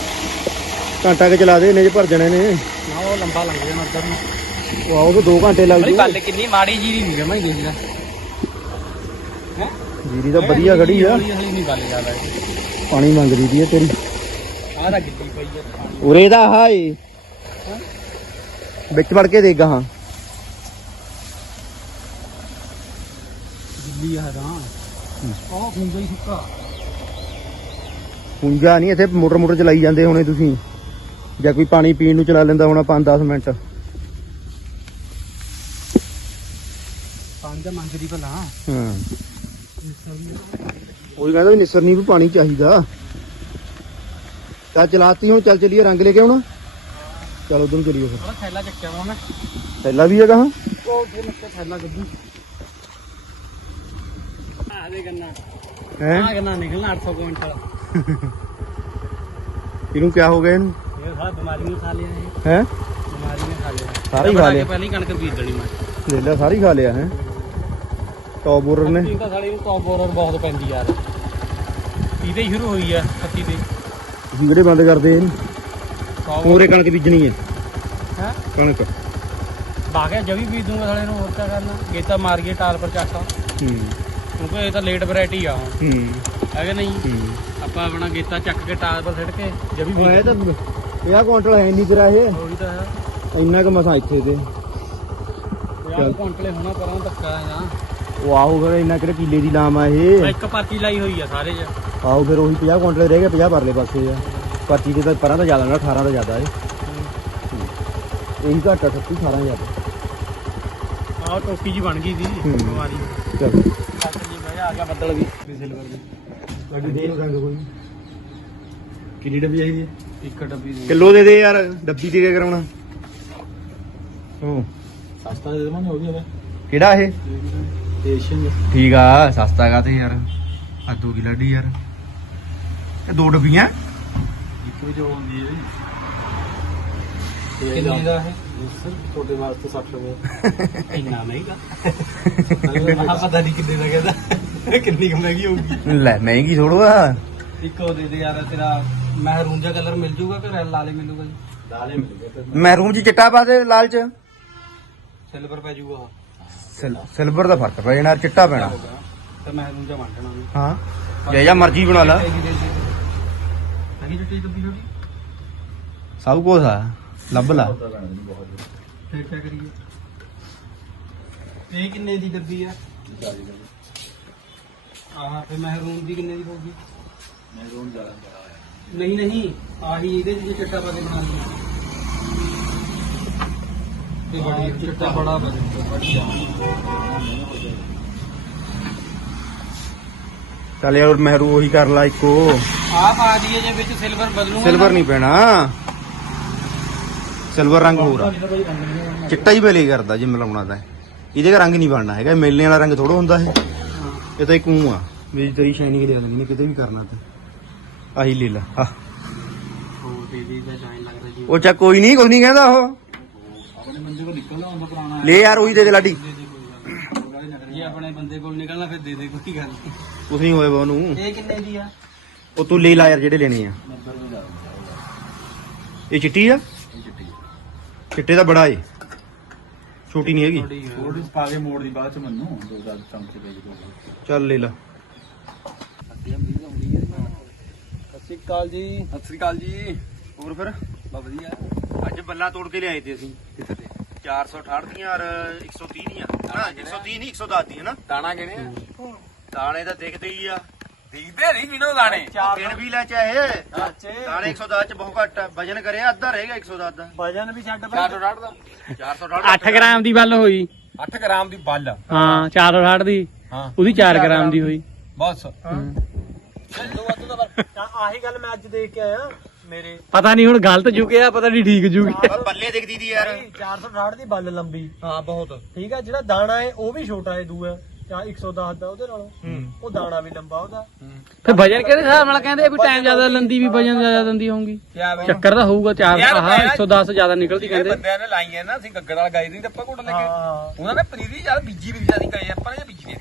ਘੰਟਾ ਕੇ ਚਲਾ ਦੇ ਇੰਨੇ ਚ ਭਰ ਜਾਣੇ ਨੇ। ਨਾ ਉਹ ਲੰਬਾ ਲੰਘ ਜਾਣਾ ਉੱਧਰ ਨੂੰ। ਉਹ ਆਉ ਤਾਂ 2 ਘੰਟੇ ਲੱਗ ਬੜੀ ਜੂ ਗੱਲ ਕਿੰਨੀ ਮਾੜੀ ਜੀਰੀ ਨਹੀਂ ਜਮਾ ਹੀ ਦੇਖਦਾ ਜੀਰੀ ਤਾਂ ਵਧੀਆ ਖੜੀ ਆ। ਹਲੀ ਨਹੀਂ ਗੱਲ ਜ਼ਿਆਦਾ ਪਾਣੀ ਮੰਗਦੀ ਦੀ ਆ ਤੇਰੀ। ਆਹ ਤਾਂ ਗਿੱਲੀ ਪਈ ਆ। ਪਾਣੀ ਉਰੇ ਦਾ ਹਾਏ ਵਿੱਚ ਵੜ ਕੇ ਦੇਗਾ ਹਾਂ ਗਿੱਲੀ ਆ ਤਾਂ। ਉਹ ਖੁੰਝਾ ਹੀ ਸੁੱਕਾ। ਹੁੰਜਾ ਨਹੀਂ ਇੱਥੇ ਮੋਟਰ ਮੋਟਰ ਚਲਾਈ ਜਾਂਦੇ ਹੋਣੇ ਤੁਸੀਂ। ਜਾਂ ਕੋਈ ਪਾਣੀ ਪੀਣ ਨੂੰ ਚਲਾ ਲੈਂਦਾ ਹੋਣਾ 5-10 ਮਿੰਟ। ਦਾ ਮੰਗਦੀ ਭਲਾ। ਹਾਂ। ਉਹੀ ਕਹਿੰਦਾ ਵੀ ਨਿਸਰ ਨਹੀਂ ਵੀ ਪਾਣੀ ਚਾਹੀਦਾ। ਚੱਲ ਚਲਾਤੀ ਹੁਣ ਚੱਲ ਚਲੀਏ ਰੰਗ ਲੈ ਕੇ ਆਉਣਾ। ਚਲ ਉਧਰ ਚਲੀਏ ਫਿਰ। ਉਹ ਥੈਲਾ ਚੱਕਿਆ ਵਾ ਮੈਂ। ਪਹਿਲਾਂ ਵੀ ਹੈਗਾ ਹਾਂ। ਉਹ ਉੱਥੇ ਲੱਗਾ ਥੈਲਾ ਗੱਡੀ। ਆ ਦੇ ਗੰਨਾ। ਹੈ? ਆ ਗੰਨਾ ਨਿਕਲਣਾ 800 ਕੁਇੰਟਲ। ਇਹਨੂੰ ਕਿਆ ਹੋ ਗਿਆ ਇਹਨੂੰ? ਇਹ ਸਾਰਾ ਬਿਮਾਰੀ ਨੂੰ ਖਾ ਲਿਆ ਇਹ। ਹੈ? ਬਿਮਾਰੀ ਨੇ ਖਾ ਲਿਆ। ਸਾਰਾ ਹੀ ਖਾ ਲਿਆ। ਪਹਿਲਾਂ ਹੀ ਕਣਕ ਬੀਜ ਦੇਣੀ ਮੈਂ। ਲੈ ਲਿਆ ਸਾਰੀ ਖਾ ਲਿਆ ਹੈ। ਟੌਪ ਬੋਰਰ ਨੇ। ਖੱਤੀ ਤਾਂ ਸਾਲੀ ਨੂੰ ਟੌਪ ਬੋਰਰ ਬਹੁਤ ਪੈਂਦੀ ਯਾਰ। ਇਹਦੇ ਹੀ ਸ਼ੁਰੂ ਹੋਈ ਆ ਖੱਤੀ ਤੇ। ਜਿਹੜੇ ਬੰਦ ਕਰਦੇ ਇਹਨੂੰ ਪੂਰੇ ਕਣਕ ਬੀਜਣੀ ਹੈ। ਹੈ? ਕਣਕ। ਬਾਗੇ ਜਵੀ ਬੀਜ ਦੂੰਗਾ ਸਾਲੇ ਨੂੰ ਹੋਰ ਕਿਆ ਕਰਨਾ। ਗੇਤਾ ਮਾਰ ਗਏ ਟਾਲ ਪਰ ਚੱਕ ਹੂੰ। ਕਿਉਂਕਿ ਇਹ ਤਾਂ ਲੇਟ ਵੈਰਾਈਟੀ ਆ ਹੂੰ। ਹੈ ਕਿ ਨਹੀਂ? ਹੂੰ। ਆਪਾਂ ਆਪਣਾ ਗੇਤਾ ਚੱਕ ਕੇ ਟਾਲ ਪਰ ਸਿੱਟ ਕੇ ਜਵੀ ਬੀਜ ਤਾਂ 50 ਕੁਇੰਟਲ ਹੈ ਨਹੀਂ ਤੇਰਾ ਇਹ। ਉਹੀ ਤਾਂ ਹੈ। ਇੰਨਾ ਕੁ ਮਸਾ ਇੱਥੇ ਤੇ। ਯਾਰ ਕੁਇੰਟਲੇ ਹੋਣਾ ਪਰਾਂ ਧੱਕਾ ਆ। ਉਹ ਆਹੋ ਫਿਰ ਇੰਨਾ ਕਿਹੜੇ ਕਿੱਲੇ ਦੀ ਲਾਮ ਆ ਇਹ। ਇੱਕ ਪਰਚੀ ਲਾਈ ਹੋਈ ਆ ਸਾਰੇ ਚ। ਆਹੋ ਫਿਰ ਉਹੀ 50 ਕੁਇੰਟਲ ਰਹਿ ਗਿਆ 50 ਪਰਲੇ ਪਾਸੇ ਆ। ਪਰਚੀ ਦੇ ਤਾਂ ਪਰਾਂ ਤਾਂ ਜ਼ਿਆਦਾ ਨਾ 18 ਦਾ ਜ਼ਿਆਦਾ ਹੈ ਇਹੀ। ਘੱਟ ਆ 36 18 ਜ਼ਿਆਦਾ ਆਹ ਟੋਪੀ ਜੀ ਬਣ ਗਈ ਸੀ ਹੂੰ। ਬਿਮਾਰੀ ਚਲ। ਸੱਤ ਜੀ ਬਹਿ ਆ ਗਿਆ ਬੱਦਲ ਵੀ। ਸਿਲਵਰ ਦੀ ਲੱਗੀ ਦੇ ਰੰਗ ਕੋਈ। ਕਿੰਨੀ ਡੱਬੀ ਚਾਹੀਦੀ ਹੈ ਇੱਕ ਡੱਬੀ ਦੀ। ਕਿਲੋ ਦੇ ਦੇ ਯਾਰ ਡੱਬੀ ਤੇ ਕੀ ਕਰਾਉਣਾ। ਹੂੰ। ਸਸਤਾ ਦੇ ਦੇਵਾਂਗੇ ਉਹ ਵੀ ਹਵੇ ਕਿਹੜਾ ਇਹ? ਠੀਕ ਆ ਸਸਤਾ ਕਾ ਤੇ ਯਾਰ। ਆ ਦੋ ਕੀ ਲੱਡੀ ਯਾਰ। ਇਹ ਦੋ ਡੱਬੀਆਂ? ਇੱਕ ਵੀ ਜੋ ਹੁੰਦੀ ਹੈ ਕਿੰਨੇ ਦਾ ਹੈ ਛੋਟੇ ਵਾਸਤੇ 60 ਰੁਪਏ। ਇੰਨਾ ਮਹਿੰਗਾ? ਪਤਾ ਨਹੀਂ ਕਿੰਨੇ ਦਾ ਕਹਿੰਦਾ। ਕਿੰਨੀ ਕੁ ਮਹਿੰਗੀ ਹੋਊਗੀ। ਲੈ ਮਹਿੰਗੀ ਥੋੜਾ ਇੱਕ ਉਹ ਦੇ ਦੇ ਯਾਰ ਤੇਰਾ ਮਹਿਰੂਨ ਜਿਹਾ ਕਲਰ ਮਿਲ ਜੂਗਾ ਕਿ ਲਾਲੇ ਮਿਲੂਗਾ ਜੀ। ਲਾਲੇ ਮਿਲੂਗਾ ਤੇ। ਮਹਿਰੂਮ ਚ ਚਿੱਟਾ ਪਾ ਦੇ ਲਾਲ ਚ ਸਿਲਵਰ ਪੈ ਜੂਗਾ ਸਿਲਵਰ ਦਾ ਫ਼ਰਕ ਪੈ ਜਾਣਾ ਚਿੱਟਾ ਪੈਣਾ। ਤੇ ਮਹਿਰੂਨ ਜਿਹਾ ਵੰਡਣਾ ਉਹਨੂੰ ਹਾਂ। ਜੇ ਜਾਂ ਮਰਜ਼ੀ ਬਣਾ ਲਾ। ਹੈਗੀ ਚਿੱਟੀ ਡੱਬੀ ਛੋਟੀ ਸਭ ਕੁਝ ਆ। ਲੱਭ ਲਾ। ਫਿਰ ਕੀ ਕਰੀਏ? ਇਹ ਕਿੰਨੇ ਦੀ ਡੱਬੀ ਆ? ਆਹ ਫਿਰ ਮਹਿਰੂਨ ਦੀ ਕਿੰਨੇ ਦੀ ਹੋਊਗੀ? ਮਹਿਰੂਨ ਜ਼ਿਆਦਾ ਨਹੀਂ ਨਹੀਂ। ਆਹੀ ਇਹਦੇ ਚ ਜੇ ਚਿੱਟਾ ਪਾ ਕੇ ਬਣਾ ਲਈ। ਤੇ ਬੜੀ ਚਿੱਟਾ ਬੜਾ ਵਧੀਆ ਚੱਲ ਯਾਰ ਮਹਿਰੂ ਉਹੀ ਕਰ ਲਾ ਇੱਕੋ। ਆਹ ਪਾ ਦਈਏ ਜੇ ਵਿੱਚ ਸਿਲਵਰ ਬਦਲੂਗਾ ਸਿਲਵਰ ਨਹੀਂ ਪੈਣਾ। ਸਿਲਵਰ ਰੰਗ ਹੋਰ ਆ। ਚਿੱਟਾ ਹੀ ਬਲੇ ਕਰਦਾ ਜੇ ਮਿਲਾਉਣਾ ਤਾਂ। ਇਹਦੇ ਦਾ ਰੰਗ ਨਹੀਂ ਬਣਨਾ ਹੈਗਾ ਮੇਲਣੇ ਵਾਲਾ ਰੰਗ ਥੋੜਾ ਹੁੰਦਾ ਇਹ। ਇਹ ਤਾਂ ਇੱਕ ਊਂ ਆ। ਵੀ ਤੇਰੀ ਸ਼ਾਈਨਿੰਗ ਦੇ ਦੇਣੀ ਕਿਤੇ ਵੀ ਕਰਨਾ ਤੇ। ਆਹੀ ਲੈ ਲਾ। ਉਹ ਬੇਬੀ ਦਾ ਜਾਇਨ ਲੱਗਦਾ ਜੀ। ਉਹ ਚਾ ਕੋਈ ਨਹੀਂ ਕੁਝ ਨਹੀਂ ਕਹਿੰਦਾ ਉਹ। ਪੁਰਾਣਾ ਲੈ ਯਾਰ ਉਹੀ ਦੇ ਦੇ ਲਾਡੀ। ਜੇ ਆਪਣੇ ਬੰਦੇ ਕੋਲ ਨਿਕਲਣਾ ਫਿਰ ਦੇ ਦੇ ਕੋਈ ਗੱਲ ਨਹੀਂ। ਕੁਝ ਨਹੀਂ ਹੋਏਗਾ ਉਹਨੂੰ। ਇਹ ਕਿੰਨੇ ਦੀ ਆ? ਉਹ ਤੂੰ ਲੈ ਲਾ ਯਾਰ ਜਿਹੜੇ ਲੈਣੇ ਆ। ਇਹ ਚਿੱਟੀ ਆ? ਚਿੱਟੇ ਦਾ ਬੜਾ ਏ। ਛੋਟੀ ਨਹੀਂ ਹੈਗੀ। ਥੋੜੀ ਪਾ ਕੇ ਮੋੜ ਦੀ ਬਾਅਦ ਚ ਮੈਨੂੰ ਦੋ ਚਾਰ ਚਮਚੇ ਦੇ ਚੱਲ ਲੈ ਲਾ। ਸਤਿ ਸ਼੍ਰੀ ਅਕਾਲ ਜੀ। ਸਤਿ ਸ੍ਰੀ ਅਕਾਲ ਜੀ। ਹੋਰ ਫਿਰ? ਬਾ ਵਧੀਆ। ਅੱਜ ਬੱਲਾ ਤੋੜ ਕੇ ਲਿਆਏ ਤੇ ਅਸੀਂ। 468 ਦੀਆਂ ਔਰ 130 ਦੀਆਂ। ਨਾ 130 ਨਹੀਂ 110 ਦੀਆਂ ਨਾ। ਦਾਣਾ ਕਿਹਨੇ ਦਾਣੇ ਤਾਂ ਦਿਖਦੇ ਹੀ ਆ। ਦਿਖਦੇ ਨਹੀਂ ਕਿਨੋ ਦਾਣੇ? ਦਿਨ ਵੀ ਲੈ ਚਾਹੇ। ਦਾਣੇ 110 ਚ ਬਹੁਤ ਘੱਟ ਵਜਨ ਕਰਿਆ ਅੱਧਾ ਰਹੇਗਾ 110 ਦਾ। ਵਜਨ ਵੀ ਛੱਡ 460 ਦਾ। 468 8 ਗ੍ਰਾਮ ਦੀ ਬੱਲ ਹੋਈ। 8 ਗ੍ਰਾਮ ਦੀ ਬੱਲ ਹਾਂ 460 ਦੀ। ਹਾਂ। ਉਹਦੀ 4 ਗ੍ਰਾਮ ਦੀ ਹੋਈ। ਬਸ। ਆਹੀ ਗੱਲ ਮੈਂ ਅੱਜ ਦੇਖ ਕੇ ਆਇਆ। ਮੇਰੇ। ਪਤਾ ਨਹੀਂ ਹੁਣ ਗਲਤ ਜੁਗਿਆ ਪਤਾ ਨਹੀਂ ਠੀਕ ਜੁਗਿਆ ਬੱਲੇ ਦਿਖਦੀ ਦੀ ਯਾਰ। 460 ਦੀ ਬੱਲ ਲੰਬੀ। ਹਾਂ ਬਹੁਤ। ਠੀਕ ਆ ਜਿਹੜਾ ਦਾਣਾ ਹੈ ਉਹ ਵੀ ਛੋਟਾ ਹੈ ਦੂਆ। ਜਾਂ 110 ਦਾ ਉਹਦੇ ਨਾਲੋਂ। ਉਹ ਦਾਣਾ ਵੀ ਲੰਬਾ ਉਹਦਾ। ਫਿਰ ਵਜਨ ਕਿਹੜੇ ਹਿਸਾਬ ਨਾਲ ਕਹਿੰਦੇ ਵੀ ਟਾਈਮ ਜ਼ਿਆਦਾ ਲੈਂਦੀ ਵੀ ਵਜਨ ਜ਼ਿਆਦਾ ਦਿੰਦੀ ਹੋਊਗੀ? ਕਿਆ ਚੱਕਰ ਤਾਂ ਹੋਊਗਾ 4 ਯਾਰ ਆਹ ਮੈਂ- 110 ਜ਼ਿਆਦਾ ਨਿਕਲਦੀ ਇਹ ਕਹਿੰਦੇ। ਬੰਦਿਆਂ ਨੇ ਲਾਈਆਂ ਨਾ ਅਸੀਂ ਗੱਗੜ ਵਾਲਾ ਗਾਈ ਦੀ ਟੱਪਾ ਘੁੱਟ ਲੈ ਕੇ। ਹਾਂ। ਉਹਨਾਂ ਨੇ ਪਨੀਰੀ ਯਾਰ ਬੀਜੀ ਵੀ ਜ਼ਿਆਦਾ ਗਏ ਆਪਾਂ ਨੇ ਬੀਜੀ ਹਾਂ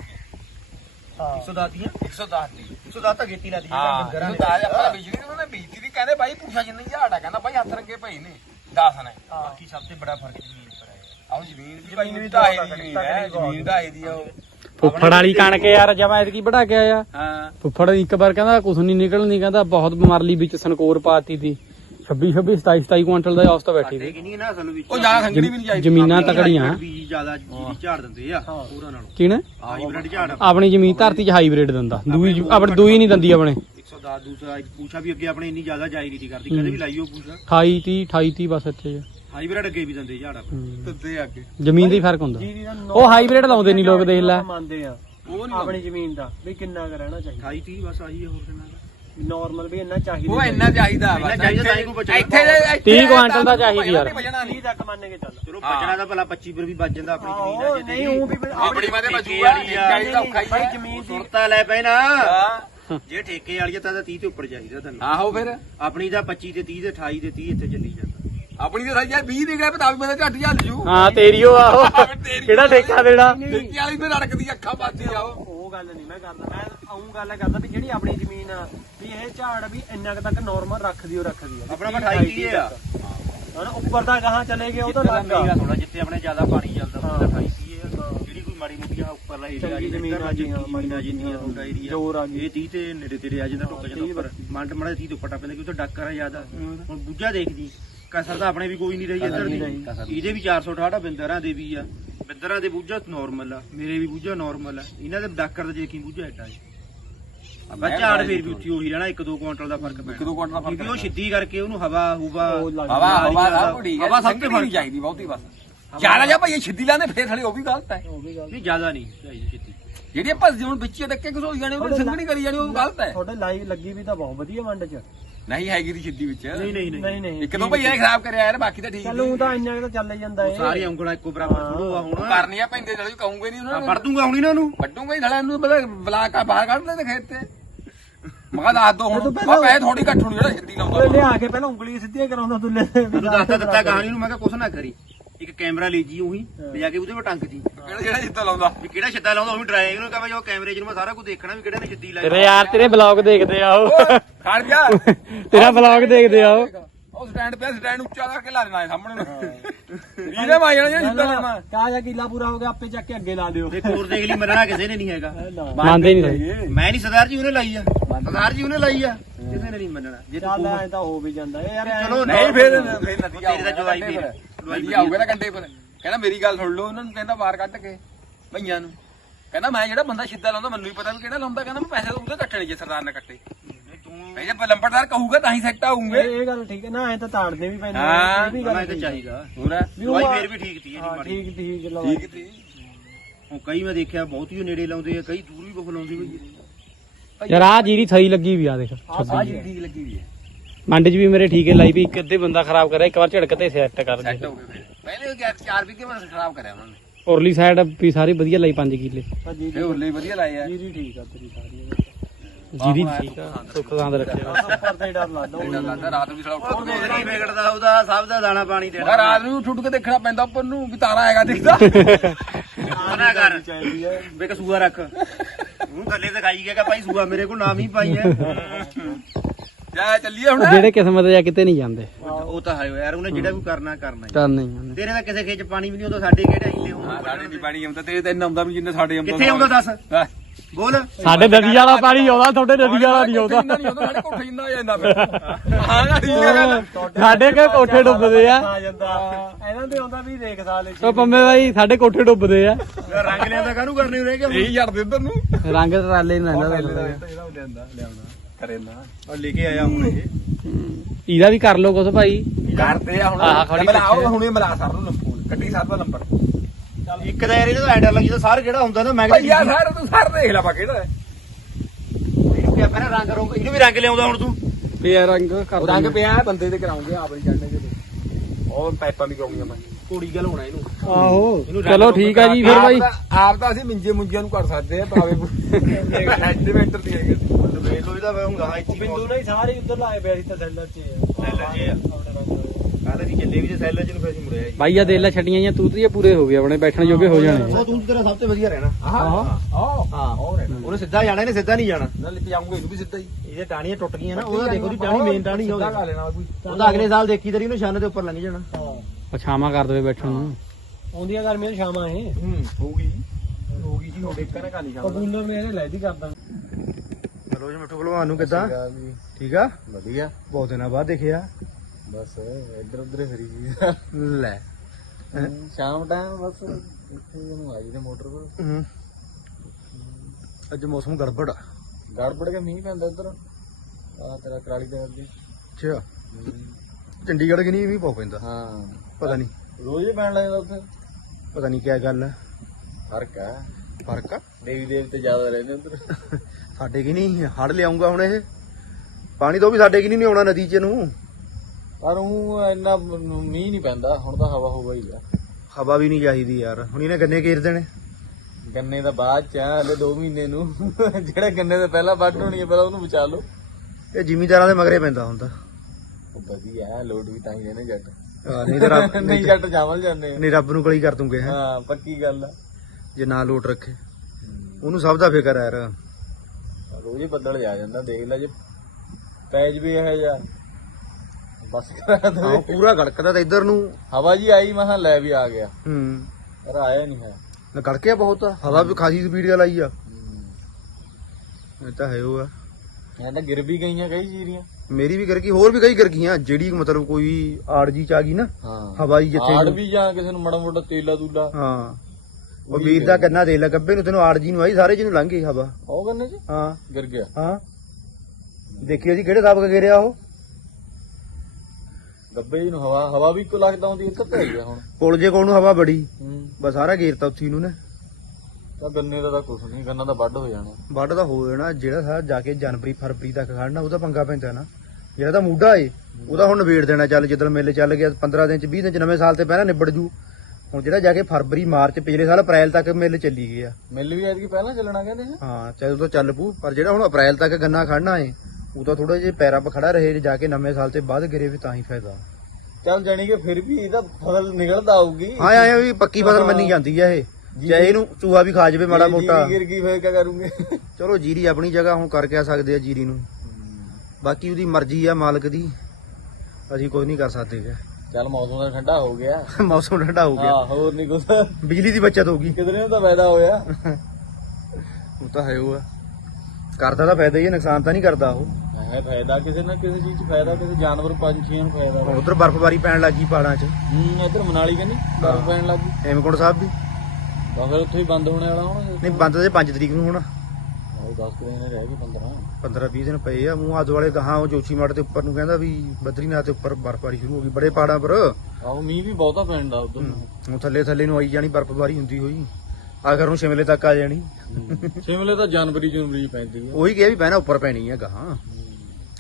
110 ਦੀਆਂ? 110 ਦੀ। 110 ਤਾਂ ਗੇਤੀ ਲਾਦੀ ਹਾਂ। 110 ਆਪਾਂ ਨੇ ਬੀਜੀ ਨਹੀਂ ਉਹਨਾਂ ਨੇ ਬੀਜੀ ਦੀ ਕਹਿੰਦੇ ਬਾਈ ਪੂਛਾ ਜਿੰਨੀ ਝਾੜ ਆ ਕਹਿੰਦਾ ਬਾਈ ਹੱਥ ਰੰਗੇ ਪਈ ਨੇ। 10 ਨੇ। ਬਾਕੀ ਸਭ ਤੋਂ ਬੜਾ ਫ਼ਰਕ ਜ਼ਮੀਨ ਪਰ ਹੈ। ਆਹ ਜ਼ਮੀਨ ਦੀ ਭਾਈ ਵੀ ਤਾਂ ਆਈ ਦੀ ਜ਼ਮੀਨ ਹੈ ਜ਼ਮੀਨ ਦਾ ਆਈ ਦੀ ਆ ਉਹ। ਫੁੱਫੜ ਵਾਲੀ ਕਣਕ ਯਾਰ ਜਮਾ ਐਤਕੀ ਵੜਾ ਕੇ ਆਇਆ। ਹਾਂ। ਫੁੱਫੜ ਇੱਕ ਵਾਰ ਕਹਿੰਦਾ ਕੁਛ ਨਹੀਂ ਨਿਕਲਣੀ ਕਹਿੰਦਾ ਬਹੁਤ ਬਿਮਾਰਲੀ ਵਿੱਚ ਸੰਕੋਰ ਪਾਤੀ ਤੀ। 26 26 27 27 ਕੁਇੰਟਲ ਦਾ ਔਸਤ ਬੈਠੀ ਸਾਡੇ ਸੀ। ਕਿ ਨਹੀਂ ਨਾ ਅਸਲ ਵਿੱਚ ਉਹ ਜ਼ਿਆਦਾ ਖੰਗਣੀ ਵੀ ਨਹੀਂ ਚਾਹੀਦੀ। ਜ਼ਮੀਨਾਂ ਤਕੜੀਆਂ। ਵੀ ਜ਼ਿਆਦਾ ਜਿਹੜੀ ਝਾੜ ਦਿੰਦੇ ਆ ਹੋਰਾਂ ਨਾਲੋਂ। ਕਿਹਨੇ? ਹਾਈਬ੍ਰਿਡ ਝਾੜ। ਆਪਣੀ ਜ਼ਮੀਨ ਧਰਤੀ 'ਚ ਹਾਈਬ੍ਰਿਡ ਦਿੰਦਾ। ਦੂਈ ਆਪਣੀ ਦੂਈ ਨਹੀਂ ਦਿੰਦੀ ਆਪਣੇ। 110 ਦੂਸਰਾ ਪੂਛਾ ਵੀ ਅੱਗੇ ਆਪਣੇ ਇੰਨੀ ਜ਼ਿਆਦਾ ਜਾਈ ਨਹੀਂ ਕਰਦੀ। ਕਦੇ ਵੀ ਲਾਈਓ ਪੂਛਾ। 28 30 28 30 ਬਸ ਇੱਥੇ ਜੇ। ਹਾਈਬ੍ਰਿਡ ਅੱਗੇ ਵੀ ਦਿੰਦੇ ਝਾੜ ਆਪਣੇ। ਤੁੱਦੇ ਅੱਗੇ। ਜ਼ਮੀਨ ਦਾ ਹੀ ਫ਼ਰਕ ਹੁੰਦਾ। ਉਹ ਹਾਈਬ੍ਰਿਡ ਲਾਉਂਦੇ ਨਹੀਂ ਲੋਕ ਦੇਖ ਲੈ। ਮੰਨਦੇ ਆ ਉਹ ਨਹੀਂ ਆਪਣੀ ਜ਼ਮੀਨ ਦਾ ਵੀ ਕਿੰਨਾ ਕੁ ਰਹਿਣਾ ਚਾਹੀਦਾ। 28 30 ਬਸ ਆਹੀ ਹੋਰ ਕਿੰਨਾ। ਨਾਰਮਲ ਵੀ ਇੰਨਾ ਚਾਹੀਦਾ ਉਹ ਇੰਨਾ ਚਾਹੀਦਾ ਇੰਨਾ ਚਾਹੀਦਾ ਤਾਂ ਹੀ ਕੋਈ ਬਚਣਾ। ਇੱਥੇ ਦੇ- ਇੱਥੇ 30 ਕੁਆਂਟਲ ਦਾ ਚਾਹੀਦੀ ਯਾਰ। ਬਚਣਾ ਨਹੀਂ। 30 ਤੱਕ ਮੰਨ ਕੇ ਚੱਲ। ਚਲੋ ਬਚਣਾ ਤਾਂ ਭਲਾ 25 ਪਰ ਵੀ ਬਚ ਜਾਂਦਾ ਆਪਣੀ ਜ਼ਮੀਨ ਆਹੋ ਆ ਨਹੀਂ ਉਹ ਵੀ ਆਪਣੀ ਮਾਦੇ ਠੇਕੇ ਬਚੂਗਾ ਵਾਲੀ ਆ। 40 ਦਾ ਔਖਾ ਹੀ ਭਾਈ ਹੈ ਜ਼ਮੀਨ ਦੀ ਸੁਰਤਾ ਲੈ ਪਏ ਨਾ ਹਾਂ। ਜੇ ਠੇਕੇ ਵਾਲੀ ਆ ਤਾਂ 30 ਤੇ ਉੱਪਰ ਚਾਹੀਦਾ ਤੁਹਾਨੂੰ। ਆਹੋ ਫਿਰ। ਆਪਣੀ ਤਾਂ 25 ਤੇ 30 ਤੇ 28 ਤੇ 30 ਇੱਥੇ ਚੱਲੀ ਜਾਂਦਾ ਆਪਣੀ ਤਾਂ ਯਾਰ 20 ਦੇ ਗਏ ਤਾਂ ਵੀ ਮੈਂ ਝੱਟ ਚੱਲ ਜੂ। ਹਾਂ ਤੇਰੀ ਉਹ ਆਹੋ ਕਿਹੜਾ ਠੇਕਾ ਦੇਣਾ? ਠੇਕੇ ਵਾਲੀ ਤੇ ਰੜਕਦੀ ਅੱਖਾਂ ਪਾਦੀ ਜਾਓ ਉਹ। ਗੱਲ ਨਹੀਂ ਮੈਂ ਕਰਦਾ ਮੈਂ ਆਉਂ ਗੱਲ ਕਰਦਾ ਵੀ ਜਿਹੜੀ ਆਪਣੀ ਜ਼ਮੀਨ ਆ ਵੀ ਇਹ ਝਾੜ ਵੀ ਇੰਨਾ ਕੁ ਤੱਕ ਨਾਰਮਲ ਰੱਖਦੀ ਉਹ ਰੱਖਦੀ ਆ। ਆਪਣਾ 28 30 ਆ? ਹਨਾ ਉੱਪਰ ਦਾ ਗਾਹਾਂ ਚਲੇ ਗਏ ਉਹ ਤਾਂ ਲੱਗ ਥੋੜਾ ਜਿੱਥੇ ਆਪਣੇ ਜ਼ਿਆਦਾ ਪਾਣੀ ਚੱਲਦਾ। ਉਹਦਾ 28 30 ਆ? ਜਿਹੜੀ ਕੋਈ ਮਾੜੀ ਮੋਟੀ ਆ ਉੱਪਰਲਾ ਏਰੀਆ ਚੰਗੀ ਜ਼ਮੀਨ ਆ ਜਿੰਨੀ ਆ ਤੁਹਾਡਾ ਏਰੀਆ ਜ਼ੋਰ ਆ। ਇਹ 30 ਤੇ ਨੇੜੇ ਤੇੜੇ ਆ ਜਾਂਦਾ ਟੁੱਕ ਜਾਂਦਾ ਉੱਪਰ। ਮੰਡ ਮੜਾ 30 ਤੋਂ ਉੱਪਰ ਟੱਪ ਪੈਂਦਾ ਕਿ ਉੱਥੇ ਡੱਕਰ ਆ ਜ਼ਿਆਦਾ। ਹੁਣ ਬੁੱਝਾ ਦੇਖਦੀ। ਕਸਰ ਤਾਂ ਆਪਣੇ ਵੀ ਕੋਈ ਨਹੀਂ ਰਹੀ ਇੱਧਰ ਨਹੀਂ ਦੀ। ਇਹਦੇ ਵੀ 468 ਬਿੰਦਰਾਂ ਦੇ ਵੀ ਆ। ਬਿੰਦਰਾਂ ਦੇ ਬੁੱਝਾ ਨਾਰਮਲ ਆ ਮੇਰੇ ਵੀ ਬੁੱਝਾ ਨਾਰਮਲ ਆ। ਇਹਨਾਂ ਦੇ ਡੱਕਰ ਦਾ ਦੇਖੀ ਬੁੱਝਾ ਐਡਾ ਹੈ ਅੱਬਾ ਝਾੜ ਫੇਰ ਵੀ ਉੱਚੀ ਉਹੀ ਰਹਿਣਾ 1-2 ਕੁਇੰਟਲ ਦਾ ਫ਼ਰਕ ਪੈਣਾ। ਇੱਕ ਦੋ ਕੁਆਂਟਲ ਦਾ ਫ਼ਰਕ ਕਿਉਂਕਿ ਉਹ ਸਿੱਧੀ ਕਰਕੇ ਉਹਨੂੰ ਹਵਾ ਹੁਵਾ ਉਹ ਲੱਗ ਹਵਾ ਨਾਲ ਹੀ ਹਵਾ ਠੀਕ ਹੈ ਹਵਾ ਸਭ ਤੋਂ ਨਹੀਂ ਫ਼ਰਕ ਚਾਹੀਦੀ ਬਹੁਤੀ ਬਸ। ਜ਼ਿਆਦਾ ਜਾਂ ਭਾਈ ਇਹ ਛਿੱਦੀ ਲਾਣੇ ਫੇਰ ਥਲੇ ਉਹ ਵੀ ਗਲਤ ਹੈ। ਉਹ ਵੀ ਗੱਲ ਨਹੀਂ ਜ਼ਿਆਦਾ ਨਹੀਂ ਚਾਹੀਦੀ ਸਿੱਧੀ ਜਿਹੜੀ ਆਪਾਂ ਜਿਉਂ ਵਿੱਚੇ ਡੱਕੇ ਘਸੋਈ ਜਾਣੀ ਉਹ ਸੰਘਣੀ ਕਰੀ ਜਾਣੀ ਉਹ ਗਲਤ ਹੈ। ਤੁਹਾਡੇ ਲਾਈ ਲੱਗੀ ਵੀ ਤਾਂ ਬਹੁਤ ਵਧੀਆ ਮੰਡ ਚ। ਨਹੀਂ ਹੈਗੀ ਦੀ ਛਿੱਦੀ ਵਿੱਚ। ਨਹੀਂ ਨਹੀਂ ਨਹੀਂ। ਇੱਕ ਦੋ ਭਈਆ ਨੇ ਖਰਾਬ ਕਰਿਆ ਯਾਰ ਬਾਕੀ ਤਾਂ ਠੀਕ ਚੱਲ ਊਂ ਤਾਂ ਇੰਨਾ ਕੁ ਤਾਂ ਚੱਲ ਹੀ ਜਾਂਦਾ ਏ। ਸਾਰੀ ਉਂਗਲਾਂ ਇੱਕੋ ਬਰਾਬਰ ਥੋੜੋ ਆ ਹੁਣ। ਕਰਨੀ ਆ ਪੈਂਦੇ ਚਲੋ ਕਹੂੰਗੇ ਨਹੀਂ ਉਹਨਾਂ ਵੜ ਦੂੰਗਾ ਹੁਣ ਇਹਨਾਂ ਨੂੰ। ਵੱਡੂਗਾ ਹੀ ਥਲੇ ਨੂੰ ਬਲਾ ਬਲਾ ਕੇ ਬਾਹਰ ਕੱਢ ਤੇ ਖੇਤ ਤੇ। ਮਗਾ ਦੱਸ ਦੋ ਹੁਣ। ਮੈਂ ਥੋੜੀ ਘੱਟ ਹੋਣੀ ਜਿਹੜਾ ਛਿੱਦੀ ਓਏ ਲਾਉਂਦਾ ਲਿਆ ਕੇ ਪਹਿਲਾਂ ਉਂਗਲੀ ਸਿੱਧੀਆਂ ਕਰਾਉਂਦਾ ਤੂੰ ਲੈ ਦੱਸਤਾ ਦਿੱਤਾ ਕਹਾਣੀ ਨੂੰ ਮੈਂ ਕਿਹਾ ਕੁਛ ਨਾ ਕਰੀ। ਇੱਕ ਕੈਮਰਾ ਲੈ ਜੀ ਉਹੀ ਲਿਜਾ ਕੇ ਉਹਦੇ ਵਿੱਚ ਟੰਗ ਦੀ ਕਿਹੜਾ ਜਿਹੜਾ ਛਿੱਦਾ ਲਾਉਂਦਾ? ਵੀ ਕਿਹੜਾ ਛੱਤਾ ਲਾਉਂਦਾ ਉਹਨੂੰ ਡਰਾਏ ਇਹਨੂੰ ਕਹਾਂ ਉਹ ਕੈਮਰੇ 'ਚ ਨੂੰ ਮੈਂ ਸਾਰਾ ਕੁਝ ਦੇਖਣਾ ਵੀ ਕਿਹੜੇ ਨੇ ਛੱਤੀ ਲਾਈ। ਤੇਰੇ ਯਾਰ ਤੇਰੇ ਬਲੌਗ ਦੇਖਦੇ ਆ ਉਹ। ਖੜ ਜਾ। ਤੇਰਾ ਬਲੌਗ ਦੇਖਦੇ ਆ ਉਹ। ਉਹ ਸਟੈਂਡ ਪਿਆ ਸਟੈਂਡ ਉੱਚਾ ਕਰਕੇ ਲਾ ਦੇਣਾ ਹੈ ਸਾਹਮਣੇ ਨੂੰ। ਇਹਨੇ ਮਾਰ ਜਾਣਾ ਛਿੱਦਾ ਲਾਉਣਾ। ਕਾ ਜਾ ਕਿਲਾ ਪੂਰਾ ਹੋ ਗਿਆ ਆਪੇ ਚੱਕ ਕੇ ਅੱਗੇ ਲਾ ਦਿਓ। ਇੱਕ ਹੋਰ ਦੇਖ ਲਈ ਮਰਨਾ ਕਿਸੇ ਨੇ ਨਹੀਂ ਹੈਗਾ। ਮੰਨਦੇ ਨਹੀਂ ਸਹੀ ਮੈਂ ਨਹੀਂ ਸਰਦਾਰ ਜੀ ਉਹਨੇ ਲਾਈ ਆ। ਸਰਦਾਰ ਜੀ ਉਹਨੇ ਲਾਈ ਆ। ਕਿਸੇ ਨੇ ਨਹੀਂ ਮੰਨਣਾ। ਜੇ ਤੂੰ ਚੱਲ ਐ ਤਾਂ ਹੋ ਵੀ ਜਾਂਦਾ। ਇਹ ਯਾਰ ਚਲੋ ਨਹੀਂ ਫੇਰ ਫੇਰ ਨਦੀ ਤੇਰੇ ਦਾ ਜਵਾਈ ਫਿਰ। ਨਦੀ ਆਊਗਾ ਨਾ ਕੰਡੇ ਪਰ ਕਹਿੰਦਾ ਮੇਰੀ ਗੱਲ ਸੁਣ ਲਓ ਉਹਨਾਂ ਨੂੰ ਕਹਿੰਦਾ ਬਾਹਰ ਕੱਢ ਕੇ ਭਈਆਂ ਨੂੰ। ਕਹਿੰਦਾ ਮੈਂ ਜਿਹੜਾ ਬੰਦਾ ਛਿੱਦਾ ਲਾਉਂਦਾ ਮੈਨੂੰ ਵੀ ਪਤਾ ਵੀ ਕਿਹੜਾ ਲਾਉਂਦਾ ਕਹਿੰਦਾ ਮੈਂ ਪੈਸੇ ਤਾਂ ਉਹਦੇ ਕੱਟਣੇ ਜੇ ਸਰਦਾਰ ਨੇ ਕੱਟੇ। ਤੂੰ ਭਾਈ ਜੇ ਲੰਬੜਦਾਰ ਕਹੂਗਾ ਤਾਂ ਹੀ ਸੈੱਟ ਆਉਂਗੇ ਇਹ ਇਹ ਗੱਲ ਠੀਕ ਹੈ ਨਾ ਐ ਤਾਂ ਤਾੜਨੇ ਵੀ ਪੈਂਦੇ ਹਾਂ, ਇਹ ਵੀ ਮੈਂ ਗੱਲ ਤਾਂ ਹੈ। ਚਾਹੀਦਾ। ਹੋਰ ਉਹ ਦਵਾਈ ਫੇਰ ਵੀ ਠੀਕ ਹਾਂ ਮਾੜੀ ਠੀਕ ਠੀਕ ਠੀਕ ਸੀ ਹੁਣ ਕਈ ਮੈਂ ਦੇਖਿਆ ਬਹੁਤ ਹੀ ਨੇੜੇ ਲਾਉਂਦੇ ਆ ਕਈ ਦੂਰ ਵੀ ਬਹੁਤ ਲਾਉਂਦੇ ਬਈ ਯਾਰ ਆ ਜੀਰੀ ਸਹੀ ਲੱਗੀ ਵੀ ਆ ਦੇਖ ਆਹ ਸਾਜੀ ਠੀਕ ਲੱਗੀ ਵੀ ਹੈ। ਮੰਡ 'ਚ ਵੀ ਮੇਰੇ ਠੀਕੇ ਲਾਈ ਵੀ ਇੱਕ ਅੱਧੇ ਬੰਦਾ ਖਰਾਬ ਕਰਿਆ ਇੱਕ ਵਾਰ ਝੜਕ ਤੇ ਸੈੱਟ ਕਰ ਸੈੱਟ ਦੇ ਹੋ ਗਏ ਫਿਰ। ਪਹਿਲੇ ਯਾਰ ਚਾਰ ਵਿਕੇ ਮੈਂ ਖਰਾਬ ਕਰਿਆ ਉਹਨਾਂ ਨੇ। ਉਰਲੀ ਸਾਈਡ ਵੀ ਸਾਰੀ ਵਧੀਆ ਲਾਈ 5 ਕਿੱਲੇ। ਜੀ ਇਹ ਉਰਲੇ ਵਧੀਆ ਲਾਏ ਆ। ਜੀਰੀ ਠੀਕ ਆ ਤੇਰੀ ਸਾਰੀ। ਜੀਰੀ ਠੀਕ ਆ ਸੁੱਖ ਸੰਦ ਰੱਖਿਆ। ਉੱਪਰ ਤੇ ਡਰ ਲੱਗਦਾ ਇੰਨਾ ਲੱਗਦਾ ਰਾਤ ਨੂੰ ਵੀ ਸਾਲਾ ਉਹ ਉੱਠ ਕੁਝ ਨਹੀਂ ਵਿਗੜਦਾ ਉਹਦਾ ਸਭ ਦਾ ਦਾਣਾ ਪਾਣੀ ਮੈਂ ਦੇਣਾ ਰਾਤ ਨੂੰ ਉੱਠ ਉੱਠ ਕੇ ਦੇਖਣਾ ਪੈਂਦਾ ਉੱਪਰ ਨੂੰ ਵੀ ਤਾਰਾ ਹੈਗਾ ਦਿਖਦਾ। ਮਨਾ ਕਰ। ਚਾਹੀਦੀ ਹੈ ਵੇ ਸੂਆ ਰੱਖ। ਉਹਨੂੰ ਥੱਲੇ ਦਿਖਾਈ ਗਿਆ ਕਿ ਭਾਈ ਸੂਆ ਮੇਰੇ ਕੋਲ ਨਾਮ ਹੀ ਪਾਈ ਹੈ। ਜਾ ਚੱਲੀਏ ਹੁਣ। ਜਿਹੜੇ ਕਿਸਮਤ ਜਾਂ ਕਿਤੇ ਨਹੀਂ ਜਾਂਦੇ। ਉਹ ਤਾਂ ਹੈ ਯਾਰ ਉਹਨੇ ਜਿਹੜਾ ਵੀ ਕਰਨਾ ਕਰਨਾ ਹੀ। ਤਾਂ ਨਹੀਂ ਜਾਂਦੇ ਤੇਰੇ ਤਾਂ ਕਿਸੇ ਖੇਚ ਪਾਣੀ ਵੀ ਨਹੀਂ ਆਉਂਦਾ ਸਾਡੇ ਕਿਹੜੇ ਹਿੱਲੇ ਹਾਂ ਹੋਣ ਸਾਡੇ ਨਹੀਂ ਪਾਣੀ ਆਉਂਦਾ ਤੇਰੇ ਤਾਂ ਇੰਨਾ ਆਉਂਦਾ ਵੀ ਜਿੰਨੇ ਸਾਡੇ ਆਉਂਦਾ ਕਿੱਥੇ ਆਉਂਦਾ ਦੱਸ? ਹਾਂ। ਬੋਲ। ਸਾਡੇ ਨਦੀ ਵਾਲਾ ਪਾਣੀ ਆਉਂਦਾ ਤੁਹਾਡੇ ਨਦੀ ਵਾਲਾ ਨਹੀਂ ਆਉਂਦਾ। ਇੰਨਾ ਨਹੀਂ ਆਉਂਦਾ ਸਾਡੇ ਕੋਠੇ ਇੰਨਾ ਆ ਜਾਂਦਾ ਫਿਰ। ਹਾਂ ਨਾ ਠੀਕ ਹੈ। ਗੱਲ ਸਾਡੇ ਕੇ ਕੋਠੇ ਡੁੱਬਦੇ ਆ। ਆ ਜਾਂਦਾ। ਇਹਨਾਂ ਦੇ ਆਉਂਦਾ ਵੀ ਦੇਖ ਸਾਲ ਉਹ ਪੰਮੇ ਬਾਈ ਸਾਡੇ ਕੋਠੇ ਡੁੱਬਦੇ ਆ। ਰੰਗ ਲਿਆਂਦਾ ਕਾਹਨੂੰ ਕਰਨੇ ਰਹਿ ਗਿਆ ਇਹੀ ਛੱਡ ਦੇ ਇੱਧਰ ਨੂੰ। ਰੰਗ ਟਰਾਲੇ ਨਹੀਂ ਰਹਿੰਦਾ ਇਹਦਾ ਉਹ ਲਿਆਂਦਾ ਲਿਆਉਣਾ ਕਰੇ ਨਾ। ਉਹ ਲੈ ਕੇ ਆਇਆ ਹੁਣ ਇਹ। ਇਹਦਾ ਵੀ ਕਰ ਲੋ ਕੁਛ ਭਾਈ। ਕਰਦੇ ਆ ਹੁਣ। ਆਹ ਖੜੀ ਮਿਲਾਓ ਪਿੱਛੇ। ਹੁਣੇ ਮਿਲਾ ਸਰ ਨੂੰ ਫੋਨ ਕੱਢੀ ਸਰ ਦਾ ਨੰਬਰ ਇੱਕ ਤਾਂ ਯਾਰ ਇਹਦਾ ਤਾਂ ਐਂਡਰ ਲੱਗੀ ਤਾਂ ਸਾਰ ਕਿਹੜਾ ਹੁੰਦਾ ਨਾ ਮੈਂ ਭਈਆ ਸਰ ਤੂੰ ਸਰ ਦੇਖ ਲੈ ਪਾ ਕਿਹੜਾ ਹੈ। ਇਹਨੂੰ ਕਿਹਾ ਪਹਿਲਾਂ ਰੰਗ ਰੋਂਗ ਇਹਨੂੰ ਵੀ ਰੰਗ ਲਿਆਉਂਦਾ ਹੁਣ ਤੂੰ। ਪਿਆ ਰੰਗ ਕਰ ਰੰਗ ਪਿਆ ਹੈ, ਬੰਦੇ ਤੇ ਕਰਾਉਂਗੇ ਆਪ ਨਹੀਂ ਚੜਨੇ ਤੇ ਉਹ ਪਾਈਪਾਂ ਵੀ ਕਰਾਉਣੀਆਂ ਮੈਂ ਕੁੜੀ ਗੱਲ ਹੋਣਾ ਇਹਨੂੰ। ਆਹੋ। ਇਹਨੂੰ ਰੰਗ ਚਲੋ ਠੀਕ ਆ ਜੀ ਫਿਰ ਬਾਈ ਆਪ ਤਾਂ- ਆਪ ਤਾਂ ਅਸੀਂ ਮਿੰਜੇ ਮੁੰਜਿਆਂ ਨੂੰ ਕਰ ਸਕਦੇ ਆ ਭਾਵੇਂ ਐਸਟੀਮੇਟਰ ਦੀ ਹੈਗੇ। ਵੇਖ ਲੋ ਇਹਦਾ ਹੁੰਗਾ ਇੱਥੇ ਹੀ ਬਿੰਦੂ ਨਹੀਂ ਸਾਰੇ ਉੱਧਰ ਲਾਏ ਪਿਆ ਸੀ ਤਾਂ ਸੈਲਰ 'ਚ ਸੈਲਰ 'ਚ ਆ। ਕਾਹਦੇ ਦੀ ਚੱਲੇ ਵੀ ਤੇ ਸੈੱਲ ਚ ਨੂੰ ਫੇਰ ਅਸੀਂ ਮੁੜਿਆ ਜੀ ਬਾਈ ਆ ਦੇਖ ਲੈ ਛੱਡੀਆਂ ਜਾਂ ਤੂਤੀਏ ਪੂਰੇ ਹੋ ਗਏ ਆਪਣੇ ਬੈਠਣ ਜੋਗੇ ਹੋ ਜਾਣੇ। ਉਹ ਤੂੰ ਤੇਰਾ ਸਭ ਤੋਂ ਵਧੀਆ ਰਹਿਣਾ। ਆਹ ਆਹ। ਹਾਂ। ਉਹਨੇ ਸਿੱਧਾ ਜਾਣਾ ਇਹਨੇ ਸਿੱਧਾ ਨਹੀਂ ਜਾਣਾ। ਨਾ ਲਿਪ ਜਾਉਂਗੇ ਇਹਨੂੰ ਵੀ ਸਿੱਧਾ ਹੀ। ਇਹਦੇ ਟਾਣੀਆਂ ਟੁੱਟ ਗਈਆਂ ਨਾ ਉਹਦਾ ਦੇਖੋ ਦੀ ਟਾਣੀ ਮੇਨ ਟਾਣੀ ਸਿੱਧਾ ਕਰ ਉਹਦਾ ਲੈਣਾ ਕੋਈ। ਉਹਦਾ ਅਗਲੇ ਸਾਲ ਦੇਖੀ ਤੇਰੀ ਨੂੰ ਛੰਨ ਦੇ ਉੱਪਰ ਲੰਘ ਜਾਣਾ। ਪਛਾਵਾਂ ਕਰ ਦੇਵੇ ਬੈਠਣ ਨੂੰ। ਆਉਂਦੀਆਂ ਗਰਮੀਆਂ ਸ਼ਾਮਾਂ ਇਹ। ਹੂੰ ਹੋਊਗੀ ਹੋਊਗੀ ਜੀ। ਹੋਵੇ ਕਰੇ ਕਾਲੀ ਕਬੂਲਰ ਨੇ ਇਹਨੇ ਲੈਦੀ ਕਰਦਾ ਚਲੋ ਜੀ ਮਿੱਠੂ ਭਲਵਾਨ ਨੂੰ ਕਿੱਦਾਂ? ਠੀਕ ਆ? ਵਧੀਆ। ਬਹੁਤ ਦਿਨਾਂ ਬਾਅਦ ਦੇਖਿਆ। ਬਸ ਇੱਧਰ ਉੱਧਰ ਫਰੀ ਜੀ ਲੈ। ਸ਼ਾਮ ਟਾਈਮ ਬਸ ਇੱਥੇ ਨੂੰ ਆ ਜੀ ਤੇ ਮੋਟਰ ਪਰ ਹੂੰ। ਅੱਜ ਮੌਸਮ ਗੜਬੜ ਆ। ਗੜਬੜ ਕੇ ਮੀਂਹ ਪੈਂਦਾ ਇੱਧਰ। ਆ ਤੇਰਾ ਕਰਾਲੀ ਦੇ ਅੱਗੇ। ਅੱਛਾ। ਚੰਡੀਗੜ੍ਹ ਕਿ ਨਹੀਂ ਵੀ ਪਾ ਪੈਂਦਾ। ਹਾਂ। ਪਤਾ ਨਹੀਂ। ਰੋਜ਼ ਹੀ ਪੈਣ ਲੱਗਦਾ ਉੱਥੇ। ਪਤਾ ਨਹੀਂ ਕੀ ਗੱਲ ਆ। ਫ਼ਰਕ ਆ। ਫ਼ਰਕ ਆ? ਦੇਵੀ ਦੇਵਤੇ ਜ਼ਿਆਦਾ ਰਹਿੰਦੇ ਉੱਧਰ। ਸਾਡੇ ਕੀ ਨਹੀਂ ਹੜ ਲਿਆਉਂਗਾ ਹੁਣ ਇਹ। ਪਾਣੀ ਤਾਂ ਵੀ ਸਾਡੇ ਕੀ ਨਹੀਂ ਆਉਣਾ ਨਦੀ ਚ ਨੂੰ। ਪਰ ਉਹ ਇੰਨਾ ਮੀਂਹ ਨਹੀਂ ਪੈਂਦਾ ਹੁਣ ਤਾਂ ਹਵਾ ਹੋਗਾ ਹੀ ਆ। ਹਵਾ ਵੀ ਨਹੀਂ ਚਾਹੀਦੀ ਯਾਰ। ਹੁਣ ਇਹਨੇ ਗੰਨੇ ਘੇਰ ਦੇਣੇ। ਗੰਨੇ ਦਾ ਬਾਅਦ ਚ ਆ, ਹਲੇ 2 ਮਹੀਨੇ ਨੂੰ। ਜਿਹੜਾ ਗੰਨੇ ਦਾ ਪਹਿਲਾਂ ਵੱਢ ਹੋਣੀ ਹੈ ਪਹਿਲਾਂ ਉਹਨੂੰ ਬਚਾ ਲਓ। ਇਹ ਜ਼ਿਮੀਂਦਾਰਾਂ ਦੇ ਮਗਰੇ ਪੈਂਦਾ ਹੁੰਦਾ। ਉਹ ਵਧੀਆ ਲੋਡ ਵੀ ਤਾਂ ਹੀ ਨੇ ਜੱਟ। ਨਹੀਂ ਤਾਂ ਰੱਬ ਨਹੀਂ ਜੱਟ ਜਾਵਲ ਜਾਂਦੇ ਆ। ਨਹੀਂ ਰੱਬ ਨੂੰ ਕਲੀ ਕਰ ਦੂੰਗੇ ਹੈਂ, ਪੱਕੀ ਗੱਲ ਆ। ਜੇ ਨਾ ਲੋਟ ਰੱਖੇ। ਉਹਨੂੰ ਸਭ ਦਾ ਫਿਕਰ ਹੈ ਯਾਰ। ਰੋਜ਼ ਹੀ ਬੱਦਲ ਜਾ ਜਾਂਦਾ ਦੇਖ ਲੈ ਜੇ ਪੈਜ ਵੀ ਇਹ ਜਾ ਬਸ ਕਰਾ ਦੇ ਹਾਂ ਪੂਰਾ ਗੜਕਦਾ ਤਾਂ ਇੱਧਰ ਨੂੰ। ਹਵਾ ਜੀ ਆਈ ਮਹਾ ਲੈ ਵੀ ਆ ਗਿਆ। ਹੂੰ। ਪਰ ਆਇਆ ਨਹੀਂ ਹੈ। ਗੜਕਿਆ ਬਹੁਤ ਆ ਹਵਾ ਵੀ ਖਾਸੀ ਸਪੀਡ ਨਾਲ ਆਈ ਆ। ਇਹ ਤਾਂ ਹੈ ਉਹ ਆ। ਇਹ ਤਾਂ ਗਿਰ ਵੀ ਗਈਆਂ ਕਈ ਜੀਰੀਆਂ ਮੇਰੀ ਵੀ ਗਰਕੀ ਹੋਰ ਵੀ ਕਈ ਗਰਕੀਆਂ ਜਿਹੜੀ ਮਤਲਬ ਕੋਈ ਆੜ ਜੀ ਚ ਆ ਗਈ ਨਾ ਹਾਂ। ਹਵਾ ਜੀ ਜਿੱਥੇ ਆੜ ਨੂੰ- ਵੀ ਜਾਂ ਕਿਸੇ ਨੂੰ ਮੜਾ ਮੋਟਾ ਤੇਲਾ ਤੂਲਾ। ਹਾਂ। ਉਹ ਵੀਰ ਦਾ ਕੰਨਾ ਦੇ ਲੈ ਗੱਬੇ ਨੂੰ ਤੈਨੂੰ ਆੜ ਜੀ ਨੂੰ ਆਈ ਸਾਰੇ ਜਿਹਨੂੰ ਲੰਘ ਗਈ ਹਵਾ। ਉਹ ਗੰਨੇ ਚ? ਹਾਂ। ਗਿਰ ਗਿਆ। ਹਾਂ। ਦੇਖਿਓ ਜੀ ਕਿਹੜੇ ਸਾਬਕ ਗਿਰਿਆ ਉਹ? ਗੱਬੇ ਜੀ ਨੂੰ ਹਵਾ ਹਵਾ ਵੀ ਕੋ ਲੱਗਦਾ ਹੁੰਦੀ ਇੱਕ ਗਿਆ ਹੁਣ। ਪੁਲ ਜੇ ਕੋਲ ਨੂੰ ਹਵਾ ਬੜੀ ਬਸ ਸਾਰਾ ਗੇਰਤਾ ਉੱਥੀ ਨੂੰ ਨੇ। ਤਾਂ ਗੰਨੇ ਦਾ ਤਾਂ ਕੁਛ ਨਹੀਂ ਗੰਨਾ ਤਾਂ ਵੱਢ ਹੋ ਜਾਣਾ। ਵੱਢ ਤਾਂ ਹੋ ਜਾਣਾ ਜਿਹੜਾ ਸਾਰਾ ਜਾ ਕੇ ਜਨਵਰੀ ਫਰਵਰੀ ਤੱਕ ਖੜਨਾ ਉਹਦਾ ਪੰਗਾ ਪੈਂਦਾ ਨਾ। ਜਿਹੜਾ ਤਾਂ ਮੂਡਾ ਏ ਉਹਦਾ ਹੁਣ ਨਵੇੜ ਦੇਣਾ ਚੱਲ ਜਦੋਂ ਮੇਲੇ ਚੱਲ ਗਿਆ 15 ਦਿਨ ਚ 20 ਦਿਨ ਚ ਨਵੇਂ ਸਾਲ ਤੇ ਪਹਿਲਾਂ ਨਿਬੜ ਜੂ। ਹੁਣ ਜਿਹੜਾ ਜਾ ਕੇ ਫਰਵਰੀ ਮਾਰਚ ਪਿਛਲੇ ਸਾਲ ਅਪ੍ਰੈਲ ਤੱਕ ਮੇਲੇ ਚੱਲੀ ਗਿਆ ਮਿਲ ਵੀ ਐਤਕੀ ਪਹਿਲਾਂ ਚੱਲਣਾ ਕਹਿੰਦੇ ਹੈ ਹਾਂ ਚਾਹੇ ਉਦੋਂ ਚੱਲ ਪੂ ਪਰ ਜਿਹੜਾ ਹੁਣ ਅਪ੍ਰੈਲ ਤੱਕ ਗੰਨਾ ਖੜਨਾ ਏ ਉਹ ਤਾਂ ਥੋੜਾ ਜਿਹਾ ਪੈਰਾਂ 'ਪ ਖੜਾ ਰਹੇ ਜੇ ਜਾ ਕੇ ਨਵੇਂ ਸਾਲ ਤੇ ਬਾਅਦ ਗਿਰੇ ਵੀ ਤਾਂ ਹੀ ਫਾਇਦਾ। ਚੱਲ ਜਾਣੀ ਕਿ ਫਿਰ ਵੀ ਇਹਦਾ ਫਸਲ ਨਿਕਲਦਾ ਆਊਗੀ। ਹਾਂ ਆਇਆ ਵੀ ਪੱਕੀ ਫਸਲ ਮੰਨੀ ਜਾਂਦੀ ਆ ਇਹ। ਚਾਹੇ ਇਹਨੂੰ ਚੂਹਾ ਵੀ ਖਾ ਜਾਵੇ ਮਾੜਾ ਮੋਟਾ। ਜੀਰੀ ਗਿਰ ਗਈ ਫਿਰ ਕੀ ਕਰੂੰਗੇ? ਚਲੋ ਜੀਰੀ ਆਪਣੀ ਜਗ੍ਹਾ ਹੁਣ ਕਰਕੇ ਆ ਸਕਦੇ ਆ ਜੀਰੀ ਨੂੰ। ਬਾਕੀ ਉਹਦੀ ਮਰਜ਼ੀ ਆ ਮਾਲਕ ਦੀ। ਅਸੀਂ ਕੁਝ ਨਹੀਂ ਕਰ ਸਕਦੇ। ਚੱਲ ਮੌਸਮ ਦਾ ਠੰਡਾ ਹੋ ਗਿਆ। ਮੌਸਮ ਠੰਡਾ ਹੋ ਗਿਆ। ਹਾਂ ਹੋਰ ਨਹੀਂ ਕੁਛ। ਬਿਜਲੀ ਦੀ ਬਚਤ ਹੋਗੀ ਕਿਧਰੇ ਨੂੰ ਤਾਂ ਫਾਇਦਾ ਹੋਇਆ। ਉਹ ਤਾਂ ਹੈ ਉਹ ਕਰਦਾ ਤਾਂ ਫਾਇਦਾ ਹੀ ਹੈ ਨੁਕਸਾਨ ਤਾਂ ਨਹੀਂ ਕਰਦਾ ਉਹ। ਹੈ ਫਾਇਦਾ ਕਿਸੇ ਨਾ ਕਿਸੇ ਚੀਜ਼ 'ਚ ਫਾਇਦਾ ਕਿਸੇ ਜਾਨਵਰ ਪੰਛੀਆਂ ਨੂੰ ਫਾਇਦਾ। ਹੁਣ ਉਧਰ ਬਰਫ਼ਬਾਰੀ ਪੈਣ ਲੱਗੀ ਪਹਾੜਾਂ 'ਚ। ਹੂੰ ਇੱਧਰ ਮਨਾਲੀ ਕਹਿੰਦੀ ਬਰਫ਼ ਪੈਣ ਲੱਗੀ ਹੇਮਕੁੰਟ ਸਾਹਿਬ ਵੀ। ਤਾਂ ਫਿਰ ਉੱਥੇ ਹੀ ਬੰਦ ਹੋਣੇ ਵਾਲਾ ਹੁਣ। ਨਹੀਂ ਬੰਦ ਤੇ 5 ਤਰੀਕ ਨੂੰ ਹੋਣਾ। ਉਹ 10 ਦਿਨ ਰਹਿ ਗਏ 15 15 20 ਦਿਨ ਪਏ ਆ। ਮੂੰਹ ਹੱਦ ਵਾਲੇ ਗਾਹਾਂ ਉਹ ਜੋਸ਼ੀ ਮੱਠ ਦੇ ਉੱਪਰ ਨੂੰ ਕਹਿੰਦਾ ਵੀ ਬਦਰੀਨਾਥ ਦੇ ਉੱਪਰ ਬਰਫ਼ਬਾਰੀ ਸ਼ੁਰੂ ਹੋ ਗਈ ਬੜੇ ਪਹਾੜਾਂ ਪਰ। ਆਹੋ ਮੀਂਹ ਵੀ ਬਹੁਤਾ ਪੈਂਦਾ ਉਧਰ ਹੁਣ ਥੱਲੇ ਥੱਲੇ ਨੂੰ ਆਈ ਜਾਣੀ ਬਰਫ਼ਬਾਰੀ ਹੁੰਦੀ ਹੋਈ। ਆਖਰ ਨੂੰ ਸ਼ਿਮਲੇ ਤੱਕ ਆ ਜਾਣੀ। ਸ਼ਿਮਲੇ ਤਾਂ ਜਨਵਰੀ ਜਨਵਰੀ ਪੈਂਦੀ ਹੈ ਉਹੀ ਕਿਹਾ ਵੀ ਪਹਿਣਾ ਉੱਪਰ ਪੈਣੀ ਆ ਗਾਹਾਂ।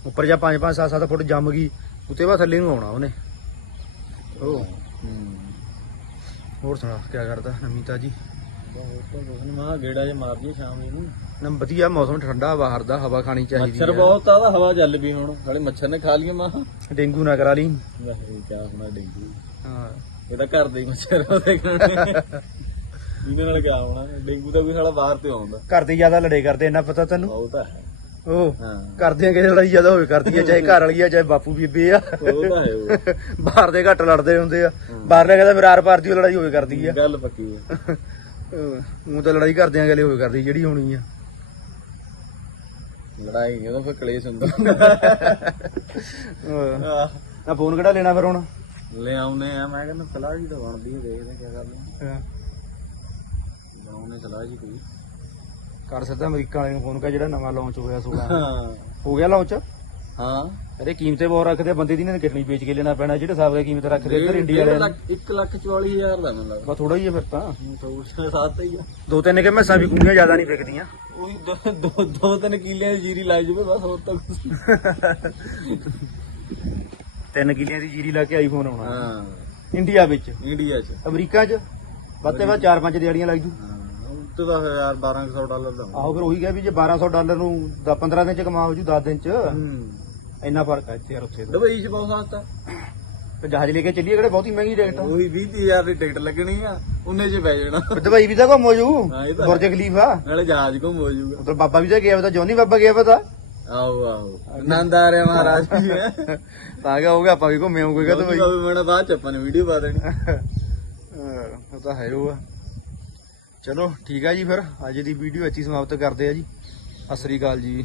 ਉੱਪਰ ਜਾਂ 5 5 7 7 ਫੁੱਟ ਜੰਮ ਗਈ ਉੱਤੇ ਬਾਅਦ ਥੱਲੇ ਨੂੰ ਆਉਣਾ ਉਹਨੇ। ਉਹ ਹੋਰ ਸੁਣਾ ਕੀ ਕਰਦਾ ਨਵੀਂ ਤਾਜੀ ਮਾ ਗੇੜਾ ਜੇ ਮਾਰ ਜੀ ਸ਼ਾਮ ਨੂੰ ਨਾ ਵਧੀਆ ਮੌਸਮ ਠੰਡਾ ਬਾਹਰ ਦਾ ਹਵਾ ਖਾਣੀ ਚਾਹੀਦੀ ਮੱਛਰ ਆ। ਬਹੁਤ ਆ ਤਾਂ ਹਵਾ ਚੱਲ ਵੀ ਹੁਣ। ਨਾਲੇ ਮੱਛਰ ਨੇ ਖਾ ਲਈਏ ਮਾ। ਡੇਂਗੂ ਨਾ ਕਰਾ ਲਈ। ਵਾਹਿਗੁਰੂ ਕਿਆ ਹੋਣਾ ਡੇਂਗੂ। ਹਾਂ। ਇਹ ਤਾਂ ਘਰ ਦੇ ਹੀ ਮੱਛਰ ਉਹਦੇ ਕਰਨੇ ਇਹਨਾਂ ਨਾਲ ਕਿਆ ਹੋਣਾ? ਡੇਂਗੂ ਤਾਂ ਕੋਈ ਸਾਲਾ ਬਾਹਰ ਤੇ ਆਉਂਦਾ। ਘਰ ਦੇ ਜ਼ਿਆਦਾ ਲੜੇ ਕਰਦੇ ਇੰਨਾ ਪਤਾ ਤੈਨੂੰ? ਉਹ ਤਾਂ ਹੈ। ਉਹ ਕਿਸੇ ਲੜਾਈ ਜ਼ਿਆਦਾ ਹੋਵੇ ਕਰਦੀ ਆ ਚਾਹੇ ਘਰ ਵਾਲੀ ਆ ਚਾਹੇ ਬਾਪੂ ਬੀਬੇ ਆ। ਉਹ ਤਾਂ ਹੈ ਉਹ। ਬਾਹਰ ਦੇ ਘੱਟ ਲੜਦੇ ਹੁੰਦੇ ਆ। ਬਾਹਰਲੇ ਕਹਿੰਦਾ ਮੇਰਾ ਆਰ ਪਾਰ ਦੀ ਲੜਾਈ ਹੋਵੇ ਕਰਦੀ ਆ। ਗੱਲ ਪੱਕੀ ਹੈ ਉਹ ਤਾਂ ਲੜਾਈ ਕਰਦਿਆਂ ਗਲੇ ਹੋਵੇ ਕਰਦੀ ਜਿਹੜੀ ਹੋਣੀ ਆ। ਲੜਾਈ ਉਹਦਾ ਫਿਰ ਕਲੇਸ਼ ਹੁੰਦਾ। ਨਾ ਫੋਨ ਕਿਹੜਾ ਲੈਣਾ ਫਿਰ ਹੁਣ? ਲੈ ਆਉਨੇ ਆ ਮੈਂ ਕਹਿੰਦਾ ਸਲਾਹ ਜੀ ਤਾਂ ਬਣਦੀ ਹੈ ਦੇਖਦੇ ਕੀ ਕਰਦੇ ਆ। ਬਣਾਉਨੇ ਸਲਾਹ ਜੀ ਕੋਈ। ਕਰ ਸਿੱਧਾ ਅਮਰੀਕਾ ਵਾਲੇ ਨੂੰ ਫੋਨ ਕਰ ਜਿਹੜਾ ਨਵਾਂ ਲਾਂਚ ਹੋਇਆ ਸੋਗਾ ਹਾਂ। ਹੋ ਗਿਆ ਲਾਂਚ ਹਾਂ। ਅਰੇ ਕੀਮਤੇ ਬਹੁਤ ਰੱਖਦੇ ਆ, ਬੰਦੇ ਦੀ ਨੇ ਕਿੰਨੀ ਵੇਚ ਕੇ ਲੈਣਾ ਪੈਣਾ ਜਿਹੜੇ ਹਿਸਾਬ ਦਾ ਕੀਮਤ ਰੱਖਦੇ ਇੱਧਰ ਇੰਡੀਆ ਵਾਲਿਆਂ ਨੇ 1 ਲੱਖ 44 ਹਜ਼ਾਰ ਦਾ ਮੈਨੂੰ ਲੱਗਦਾ। ਬਸ ਥੋੜਾ ਹੀ ਆ ਫਿਰ ਤਾਂ। ਸੌ ਸਾਤ ਹੀ ਆ। ਦੋ ਤਿੰਨ ਕੇ ਮੈਸਾਂ ਵੀ ਕੁੰਡੀਆਂ ਜ਼ਿਆਦਾ ਨਹੀਂ ਵਿਕਦੀਆਂ। ਉਹੀ ਦੋ- ਦੋ ਦੋ ਤਿੰਨ ਕਿੱਲਿਆਂ ਦੀ ਜੀਰੀ ਲਾਈ ਜਾਵੇ ਬਸ ਹੋਰ ਤਾਂ ਕੁਛ ਨੀ। ਤਿੰਨ ਕਿੱਲਿਆਂ ਦੀ ਜੀਰੀ ਲਾ ਕੇ ਆਈਫੋਨ ਆਉਣਾ। ਹਾਂ। ਇੰਡੀਆ ਵਿੱਚ। ਇੰਡੀਆ 'ਚ। ਅਮਰੀਕਾ 'ਚ। ਵੱਧ ਤੇ ਵੱਧ ਚਾਰ ਪੰਜ ਦਿਹਾੜੀਆਂ ਲੱਗ ਜੂ ਹਾਂ ਉੱਤੇ ਫਿਰ ਯਾਰ 1200 ਡਾਲਰ ਦਾ। ਆਹੋ ਫਿਰ ਉਹੀ ਗਿਆ ਵੀ ਜੇ 1200 ਡਾਲਰ ਨੂੰ 15 ਦਿਨ 'ਚ ਕਮਾ ਹੋ ਜੂ 10 ਦਿਨ 'ਚ। ਹੂੰ। ਇੰਨਾ ਫ਼ਰਕ ਹੈ ਇੱਥੇ ਯਾਰ ਉੱਥੇ ਦਾ ਦੁਬਈ 'ਚ ਬਹੁਤ ਸਸਤਾ। ਤੇ ਜਹਾਜ਼ ਲੈ ਕੇ ਚੱਲੀਏ ਕਿਹੜੇ ਬਹੁਤੀ ਮਹਿੰਗੀ ਰੇਟ ਆ। ਉਹੀ 20000 ਦੀ ਟਿਕਟ ਲੱਗਣੀ ਆ ਉਹਨੇ 'ਚ ਪੈ ਜਾਣਾ। ਦੁਬਈ ਵੀ ਤਾਂ ਘੁੰਮੋ ਜੂ ਹਾਂ, ਇਹ ਤਾਂ ਬੁਰਜ ਖਲੀਫਾ। ਨਾਲੇ ਜਹਾਜ਼ ਘੁੰਮ ਹੋ ਜਾਊਗਾ ਉਧਰ ਬਾਬਾ ਵੀ ਤਾਂ ਗਿਆ ਪਤਾ ਜੋਨੀ ਬਾਬਾ ਗਿਆ ਪਤਾ ਆਓ ਆਓ ਆਨੰਦ ਆ ਰਿਹਾ ਮਹਾਰਾਜ ਜੀ ਤਾਂ ਕਿ ਹੋਊਗਾ ਆਪਾਂ ਵੀ ਘੁੰਮੇ ਆਉਂਗੇ ਕਦੋਂ ਬਈ। ਬਾਬੇ ਮੈਂ ਬਾਅਦ ਚ ਆਪਾਂ ਨੇ ਵੀਡੀਓ ਪਾ ਦੇਣੀ। ਉਹ ਤਾਂ ਹੈ ਉਹ ਆ। ਚਲੋ ਠੀਕ ਆ ਜੀ ਫਿਰ। ਅੱਜ ਦੀ ਵੀਡੀਓ ਇੱਥੇ ਹੀ ਸਮਾਪਤ ਕਰਦੇ ਆ ਜੀ। ਸਤਿ ਸ੍ਰੀ ਅਕਾਲ ਜੀ।